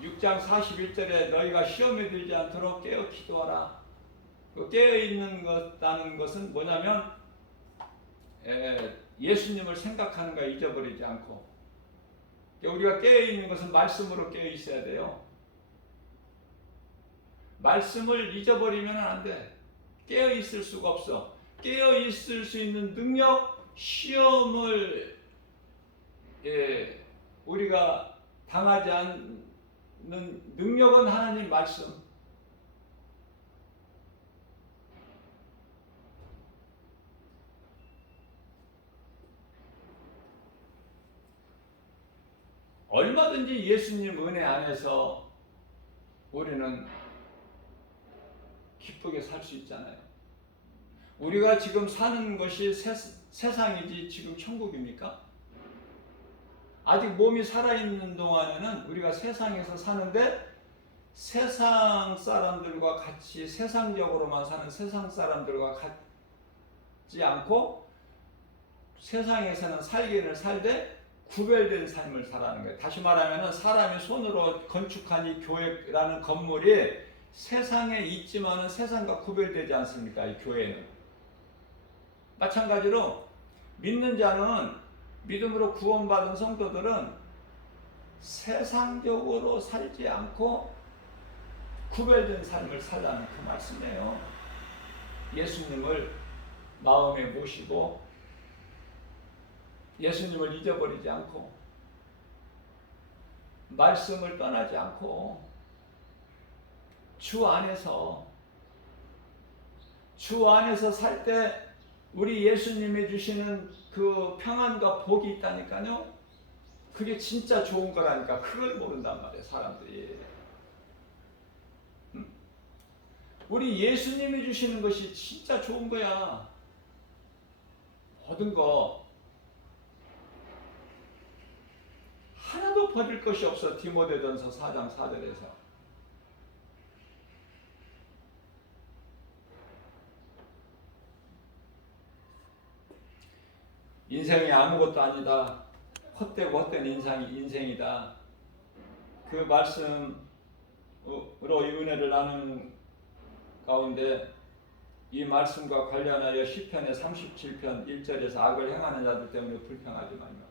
6장 41절에 너희가 시험에 들지 않도록 깨어 기도하라. 깨어있는 것다는 것은 뭐냐면, 예수님을 생각하는 거 잊어버리지 않고, 우리가 깨어있는 것은 말씀으로 깨어있어야 돼요. 말씀을 잊어버리면 안 돼. 깨어있을 수가 없어. 깨어있을 수 있는 능력, 시험을 우리가 당하지 않는 능력은 하나님 말씀. 얼마든지 예수님 은혜 안에서 우리는 기쁘게 살 수 있잖아요. 우리가 지금 사는 것이 세상이지 지금 천국입니까? 아직 몸이 살아있는 동안에는 우리가 세상에서 사는데, 세상 사람들과 같이 세상적으로만 사는 세상 사람들과 같지 않고, 세상에서는 살기를 살되 구별된 삶을 살아가는 거예요. 다시 말하면 사람이 손으로 건축한 이 교회라는 건물이 세상에 있지만은 세상과 구별되지 않습니까? 이 교회는. 마찬가지로 믿는 자는, 믿음으로 구원받은 성도들은 세상적으로 살지 않고 구별된 삶을 살라는 그 말씀이에요. 예수님을 마음에 모시고 예수님을 잊어버리지 않고 말씀을 떠나지 않고 주 안에서 살 때 우리 예수님이 주시는 그 평안과 복이 있다니까요. 그게 진짜 좋은 거라니까. 그걸 모른단 말이에요, 사람들이. 우리 예수님이 주시는 것이 진짜 좋은 거야. 모든 거 하나도 버릴 것이 없어. 디모데전서 4장 4절에서. 인생이 아무것도 아니다. 헛되고 헛된 인생이다. 그 말씀으로 은혜를 나누는 가운데 이 말씀과 관련하여 시편의 37편 1절에서 악을 행하는 자들 때문에 불평하지 말며.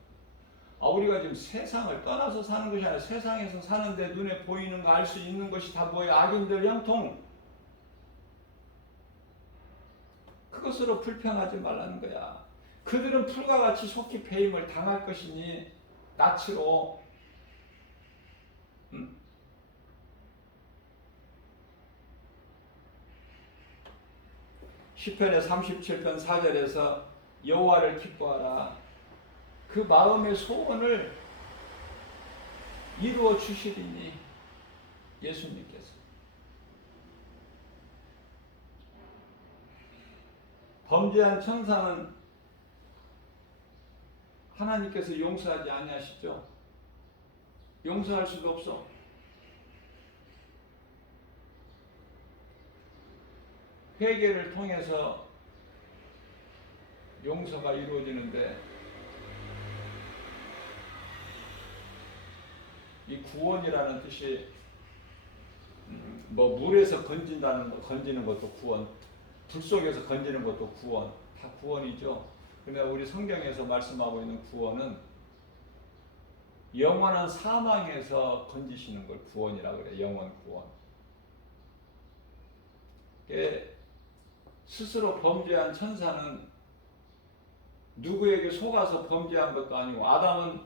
우리가 지금 세상을 떠나서 사는 것이 아니라 세상에서 사는데 눈에 보이는 거 알 수 있는 것이 다 뭐예요? 악인들 형통. 그거 그것으로 불평하지 말라는 거야. 그들은 풀과 같이 속히 배임을 당할 것이니 낯으로 시편의 37편 4절에서 여호와를 기뻐하라. 그 마음의 소원을 이루어 주시리니 예수님께서. 범죄한 천사는 하나님께서 용서하지 아니하시죠. 용서할 수도 없어. 회개를 통해서 용서가 이루어지는데, 이 구원이라는 뜻이 뭐 물에서 건지는 것도 구원, 불 속에서 건지는 것도 구원, 다 구원이죠. 근데 우리 성경에서 말씀하고 있는 구원은 영원한 사망에서 건지시는 걸 구원이라고 그래요. 영원 구원. 스스로 범죄한 천사는 누구에게 속아서 범죄한 것도 아니고, 아담은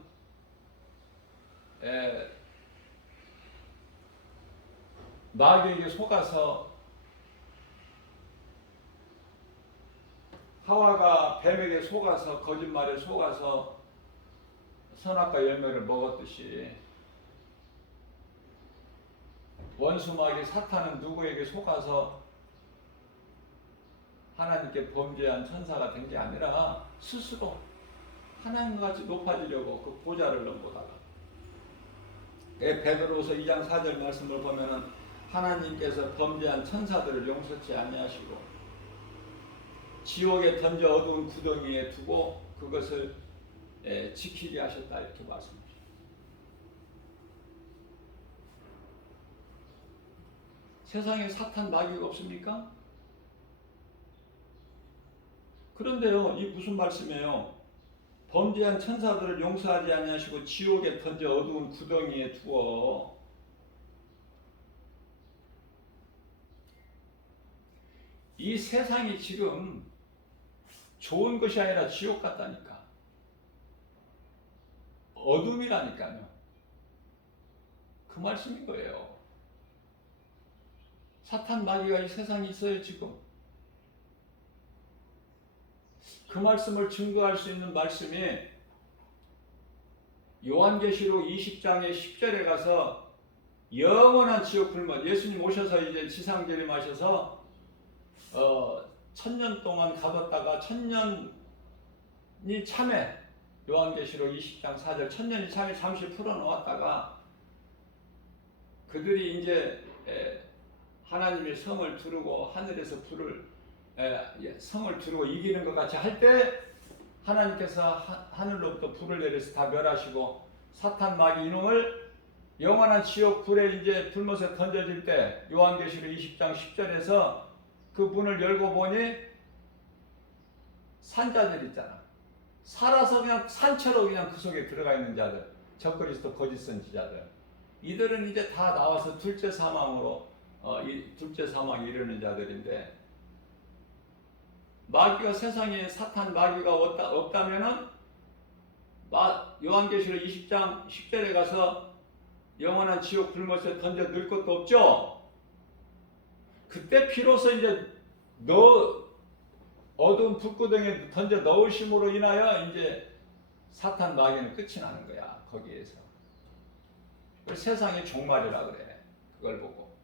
마귀에게 속아서, 하와가 뱀에게 속아서, 거짓말에 속아서 선악과 열매를 먹었듯이, 원수 마귀 사탄은 누구에게 속아서 하나님께 범죄한 천사가 된 게 아니라 스스로 하나님과 같이 높아지려고 그 보좌를 넘보다가. 베드로서 2장 4절 말씀을 보면은 하나님께서 범죄한 천사들을 용서치 아니하시고 지옥에 던져 어두운 구덩이에 두고 그것을 지키게 하셨다, 이렇게 말씀하십니다. 세상에 사탄 마귀가 없습니까? 그런데요, 이 무슨 말씀이에요? 범죄한 천사들을 용서하지 아니하시고 지옥에 던져 어두운 구덩이에 두어. 이 세상이 지금 좋은 것이 아니라 지옥 같다니까. 어둠이라니까요. 그 말씀인 거예요. 사탄 마귀가 이 세상에 있어요, 지금. 그 말씀을 증거할 수 있는 말씀이 요한계시록 20장의 10절에 가서 영원한 지옥 불못, 예수님 오셔서 이제 지상 재림하셔서 1000년 동안 가뒀다가 1000년이 참에, 요한계시록 20장 4절 1000년이 참에 잠시 풀어놓았다가 그들이 이제 하나님의 성을 두르고 하늘에서 불을 성을 두르고 이기는 것 같이 할 때 하나님께서 하늘로부터 불을 내려서 다 멸하시고 사탄 마귀 이놈을 영원한 지옥 불에 이제 불못에 던져질 때, 요한계시록 20장 10절에서 그 문을 열고 보니 산자들 있잖아. 살아서 그냥 산채로 그냥 그 속에 들어가 있는 자들, 적그리스도 거짓 선지자들, 이들은 이제 다 나와서 둘째 사망으로 둘째 사망에 이르는 자들인데, 마귀가 세상에 사탄 마귀가 없다면은 요한계시록 20장 10절에 가서 영원한 지옥 불못에 던져 넣을 것도 없죠. 그때 비로소 이제 어두운 불구덩이에 던져 넣으심으로 인하여 이제 사탄 마귀는 끝이 나는 거야, 거기에서. 세상의 종말이라 그래. 그걸 보고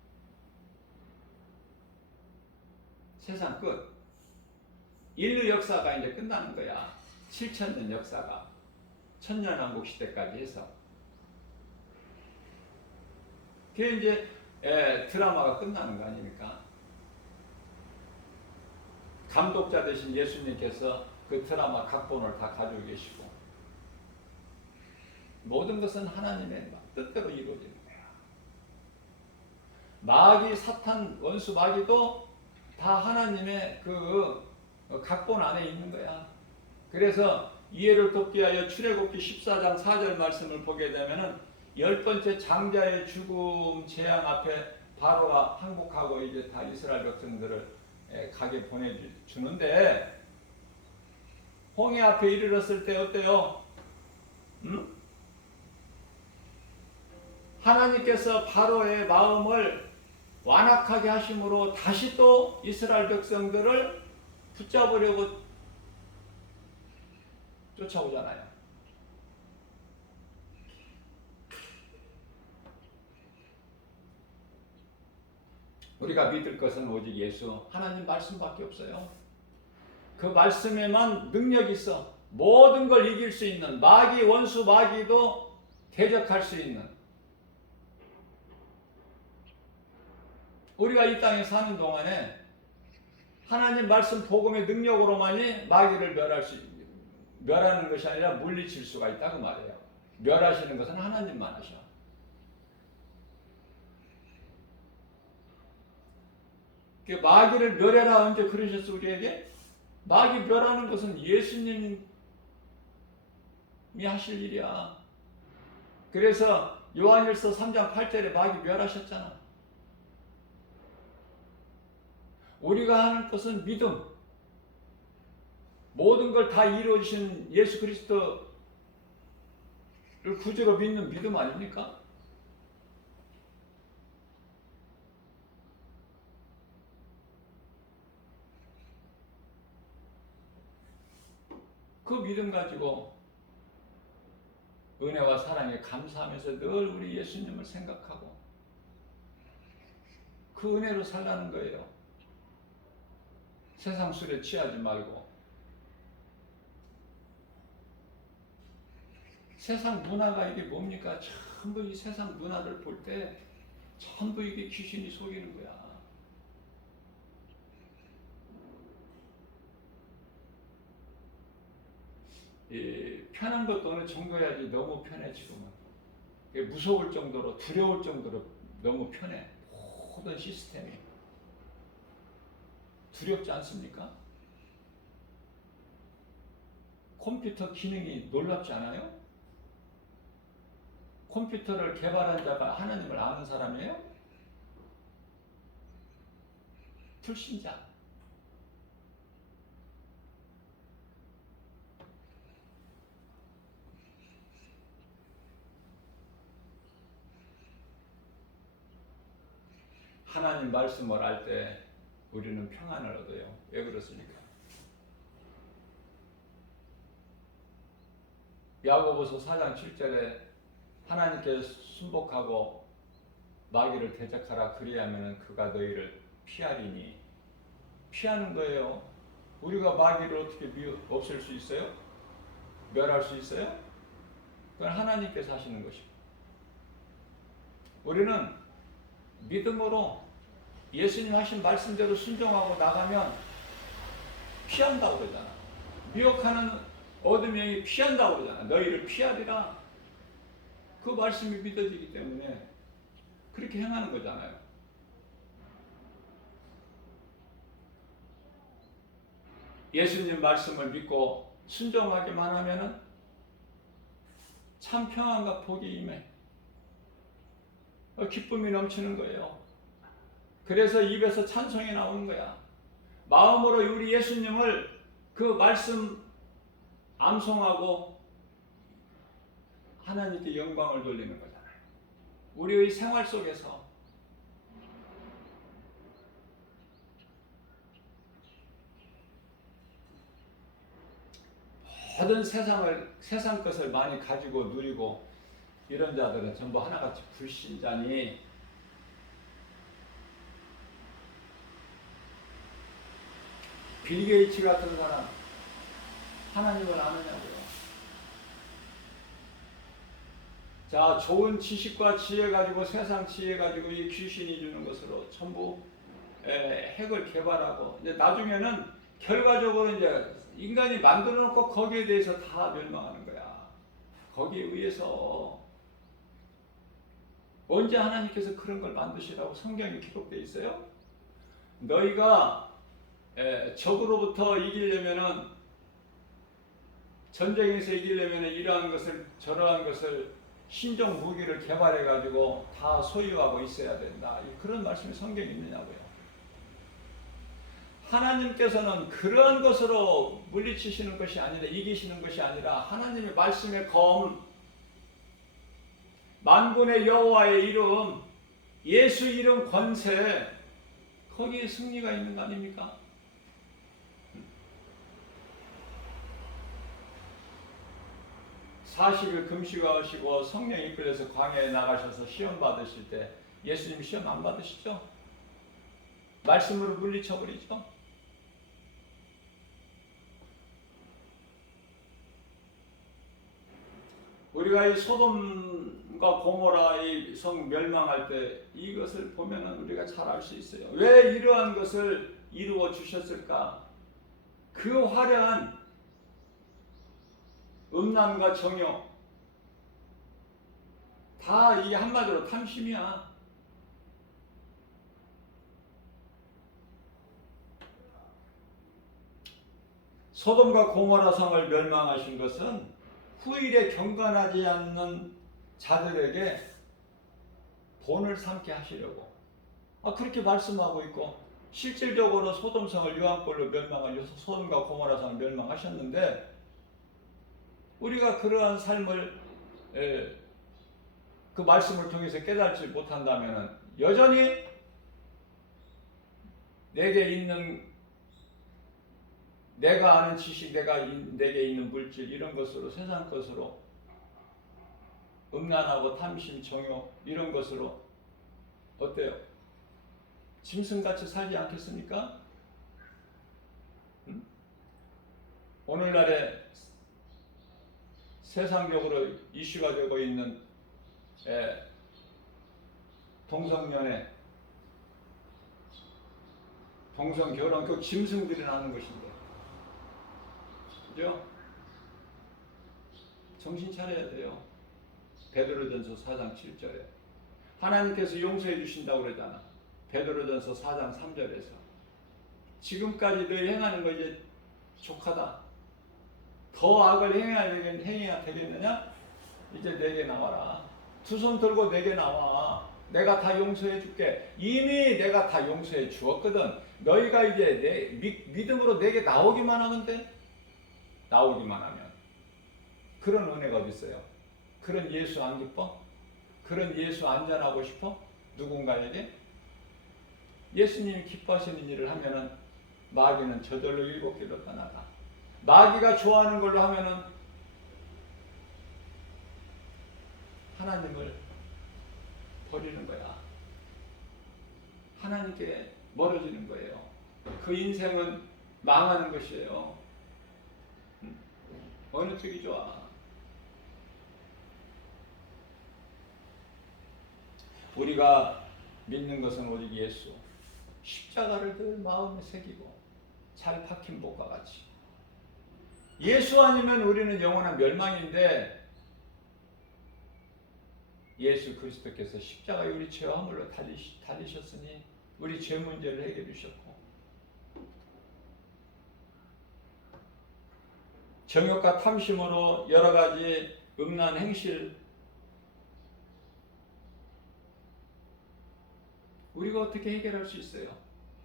세상 끝, 인류 역사가 이제 끝나는 거야. 7000년 역사가 천년왕국 시대까지 해서. 그게 이제 드라마가 끝나는 거 아닙니까? 감독자 되신 예수님께서 그 드라마 각본을 다 가지고 계시고, 모든 것은 하나님의 뜻대로 이루어지는 거야. 마귀, 사탄, 원수 마귀도 다 하나님의 그 각본 안에 있는 거야. 그래서 이해를 돕기 위하여 출애굽기 14장 4절 말씀을 보게 되면은 10번째 장자의 죽음 재앙 앞에 바로가 항복하고 이제 다 이스라엘 백성들을 가게 보내주는데 홍해 앞에 이르렀을 때 어때요? 응? 하나님께서 바로의 마음을 완악하게 하심으로 다시 또 이스라엘 백성들을 붙잡으려고 쫓아오잖아요. 우리가 믿을 것은 오직 예수, 하나님 말씀밖에 없어요. 그 말씀에만 능력이 있어. 모든 걸 이길 수 있는, 마귀, 원수 마귀도 대적할 수 있는, 우리가 이 땅에 사는 동안에 하나님 말씀 복음의 능력으로만이 마귀를 멸하는 것이 아니라 물리칠 수가 있다고 말해요. 멸하시는 것은 하나님만 하셔. 마귀를 멸해라 언제 그러셨어 우리에게? 마귀 멸하는 것은 예수님이 하실 일이야. 그래서 요한일서 3장 8절에 마귀 멸하셨잖아. 우리가 하는 것은 믿음. 모든 걸 다 이루어주신 예수 그리스도를 구주로 믿는 믿음 아닙니까? 그 믿음 가지고 은혜와 사랑에 감사하면서 늘 우리 예수님을 생각하고 그 은혜로 살라는 거예요. 세상 술에 취하지 말고 세상 문화가 이게 뭡니까? 전부 이 세상 문화를 볼 때 전부 이게 귀신이 속이는 거야. 편한 것도 어느 정도야지 너무 편해 지금은. 무서울 정도로 두려울 정도로 너무 편해. 모든 시스템이 두렵지 않습니까? 컴퓨터 기능이 놀랍지 않아요? 컴퓨터를 개발한 자가 하나님을 아는 사람이에요? 불신자. 하나님 말씀을 알 때 우리는 평안을 얻어요. 왜 그렇습니까? 야고보서 4장 7절에 하나님께 순복하고 마귀를 대적하라 그리하면 그가 너희를 피하리니. 피하는 거예요. 우리가 마귀를 어떻게 없앨 수 있어요? 멸할 수 있어요? 그건 하나님께서 하시는 것이고, 우리는 믿음으로 예수님 하신 말씀대로 순종하고 나가면 피한다고 그러잖아. 미혹하는 어둠이 피한다고 그러잖아. 너희를 피하리라. 그 말씀이 믿어지기 때문에 그렇게 행하는 거잖아요. 예수님 말씀을 믿고 순종하기만 하면은 참 평안과 복이 임해. 기쁨이 넘치는 거예요. 그래서 입에서 찬송이 나오는 거야. 마음으로 우리 예수님을 그 말씀 암송하고 하나님께 영광을 돌리는 거잖아요. 우리의 생활 속에서 모든 세상 것을 많이 가지고 누리고 이런 자들은 전부 하나같이 불신자니 빌 게이츠 같은 사람 하나님을 아느냐고요. 자, 좋은 지식과 지혜 가지고 세상 지혜 가지고 이 귀신이 주는 것으로 전부 핵을 개발하고 이제 나중에는 결과적으로 이제 인간이 만들어 놓고 거기에 대해서 다 멸망하는 거야. 거기에 의해서 언제 하나님께서 그런 걸 만드시라고 성경에 기록되어 있어요? 너희가 적으로부터 이기려면은 전쟁에서 이기려면은 이러한 것을 저러한 것을 신종 무기를 개발해 가지고 다 소유하고 있어야 된다. 그런 말씀이 성경에 있느냐고요. 하나님께서는 그러한 것으로 물리치시는 것이 아니라, 이기시는 것이 아니라 하나님의 말씀의 검, 만군의 여호와의 이름, 예수 이름 권세, 거기에 승리가 있는 거 아닙니까? 40일 금식하시고 성령 이끌려서 광야에 나가셔서 시험 받으실 때 예수님 시험 안 받으시죠? 말씀으로 물리쳐버리죠? 우리가 이 소돔과 고모라 이 성 멸망할 때 이것을 보면은 우리가 잘 알 수 있어요. 왜 이러한 것을 이루어 주셨을까? 그 화려한 음란과 정욕, 다 이게 한마디로 탐심이야. 소돔과 고모라 성을 멸망하신 것은 후일에 경건하지 않는 자들에게 본을 삼게 하시려고 그렇게 말씀하고 있고, 실질적으로 소돔성을 유황불로 멸망하셔서 소돔과 고모라 성을 멸망하셨는데, 우리가 그러한 삶을 그 말씀을 통해서 깨닫지 못한다면 여전히 내게 있는, 내가 아는 지식, 내게 있는 물질, 이런 것으로, 세상 것으로, 음란하고 탐심, 정욕, 이런 것으로 어때요? 짐승같이 살지 않겠습니까? 오늘날에 세상적으로 이슈가 되고 있는 동성연애, 동성결혼, 그 짐승들이 하는 것인데, 그죠? 정신 차려야 돼요. 베드로전서 4장 7절에 하나님께서 용서해 주신다고 그러잖아. 베드로전서 4장 3절에서 지금까지 너희 행하는 거 이제 족하다. 더 악을 행해야 되겠느냐? 이제 내게 나와라. 두 손 들고 내게 나와. 내가 다 용서해 줄게. 이미 내가 다 용서해 주었거든. 너희가 이제 믿음으로 내게 나오기만 하면 돼. 나오기만 하면. 그런 은혜가 어디 있어요? 그런 예수 안 기뻐? 그런 예수 안 전하고 싶어? 누군가에게? 예수님이 기뻐하시는 일을 하면은 마귀는 저절로 7길로 떠나가. 마귀가 좋아하는 걸로 하면은 하나님을 버리는 거야. 하나님께 멀어지는 거예요. 그 인생은 망하는 것이에요. 어느 쪽이 좋아? 우리가 믿는 것은 오직 예수. 십자가를 늘 마음에 새기고 잘 박힌 복과 같이. 예수 아니면 우리는 영원한 멸망인데, 예수 그리스도께서 십자가에 우리 죄와 허물로 달리셨으니 우리 죄 문제를 해결해 주셨고, 정욕과 탐심으로 여러 가지 음란 행실, 우리가 어떻게 해결할 수 있어요?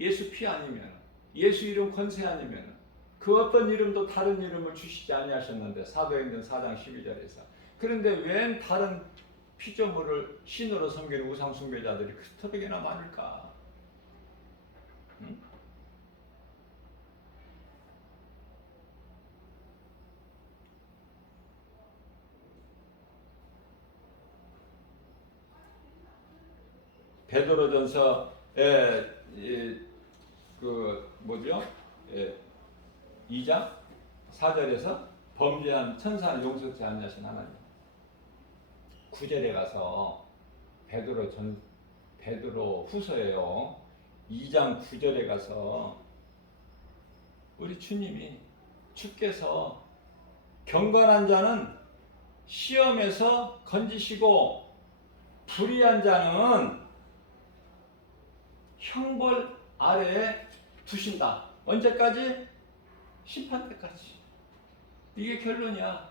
예수 피 아니면, 예수 이름 권세 아니면 그 어떤 이름도 다른 이름을 주시지 아니하셨는데, 사도행전 4장 12절에서. 그런데 웬 다른 피조물을 신으로 섬기는 우상 숭배자들이 그토록이나 많을까? 응? 베드로전서에 그 뭐죠? 2장 4절에서 범죄한 천사는 용서치 않으신 하나님. 9절에 가서 베드로 후서예요. 2장 9절에 가서 우리 주께서 경건한 자는 시험에서 건지시고 불의한 자는 형벌 아래에 두신다. 언제까지? 심판 때까지. 이게 결론이야.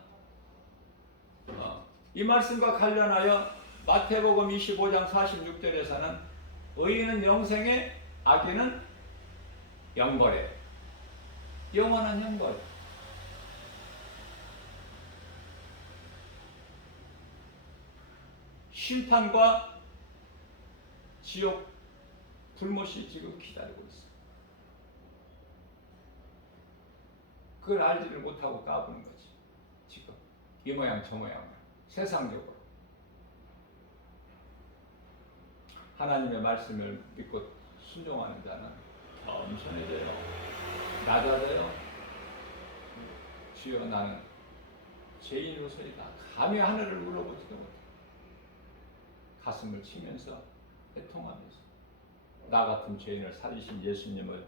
이 말씀과 관련하여 마태복음 25장 46절에서는 의인은 영생에, 악인은 영벌에. 영원한 형벌. 심판과 지옥 불못이 지금 기다리고 있어. 그걸 알지를 못하고 까부는 거지. 지금 이 모양 저 모양 세상적으로. 하나님의 말씀을 믿고 순종하는 자는 겸손해져요. 낮아져요. 주여 나는 죄인으로서이다. 감히 하늘을 물어보지도 못해. 가슴을 치면서 애통하면서 나 같은 죄인을 살리신 예수님을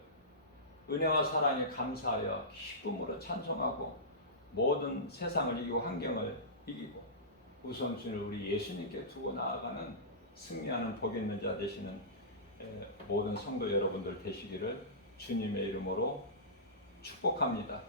은혜와 사랑에 감사하여 기쁨으로 찬송하고 모든 세상을 이기고 환경을 이기고 우선순위를 우리 예수님께 두고 나아가는 승리하는 복 있는 자 되시는 모든 성도 여러분들 되시기를 주님의 이름으로 축복합니다.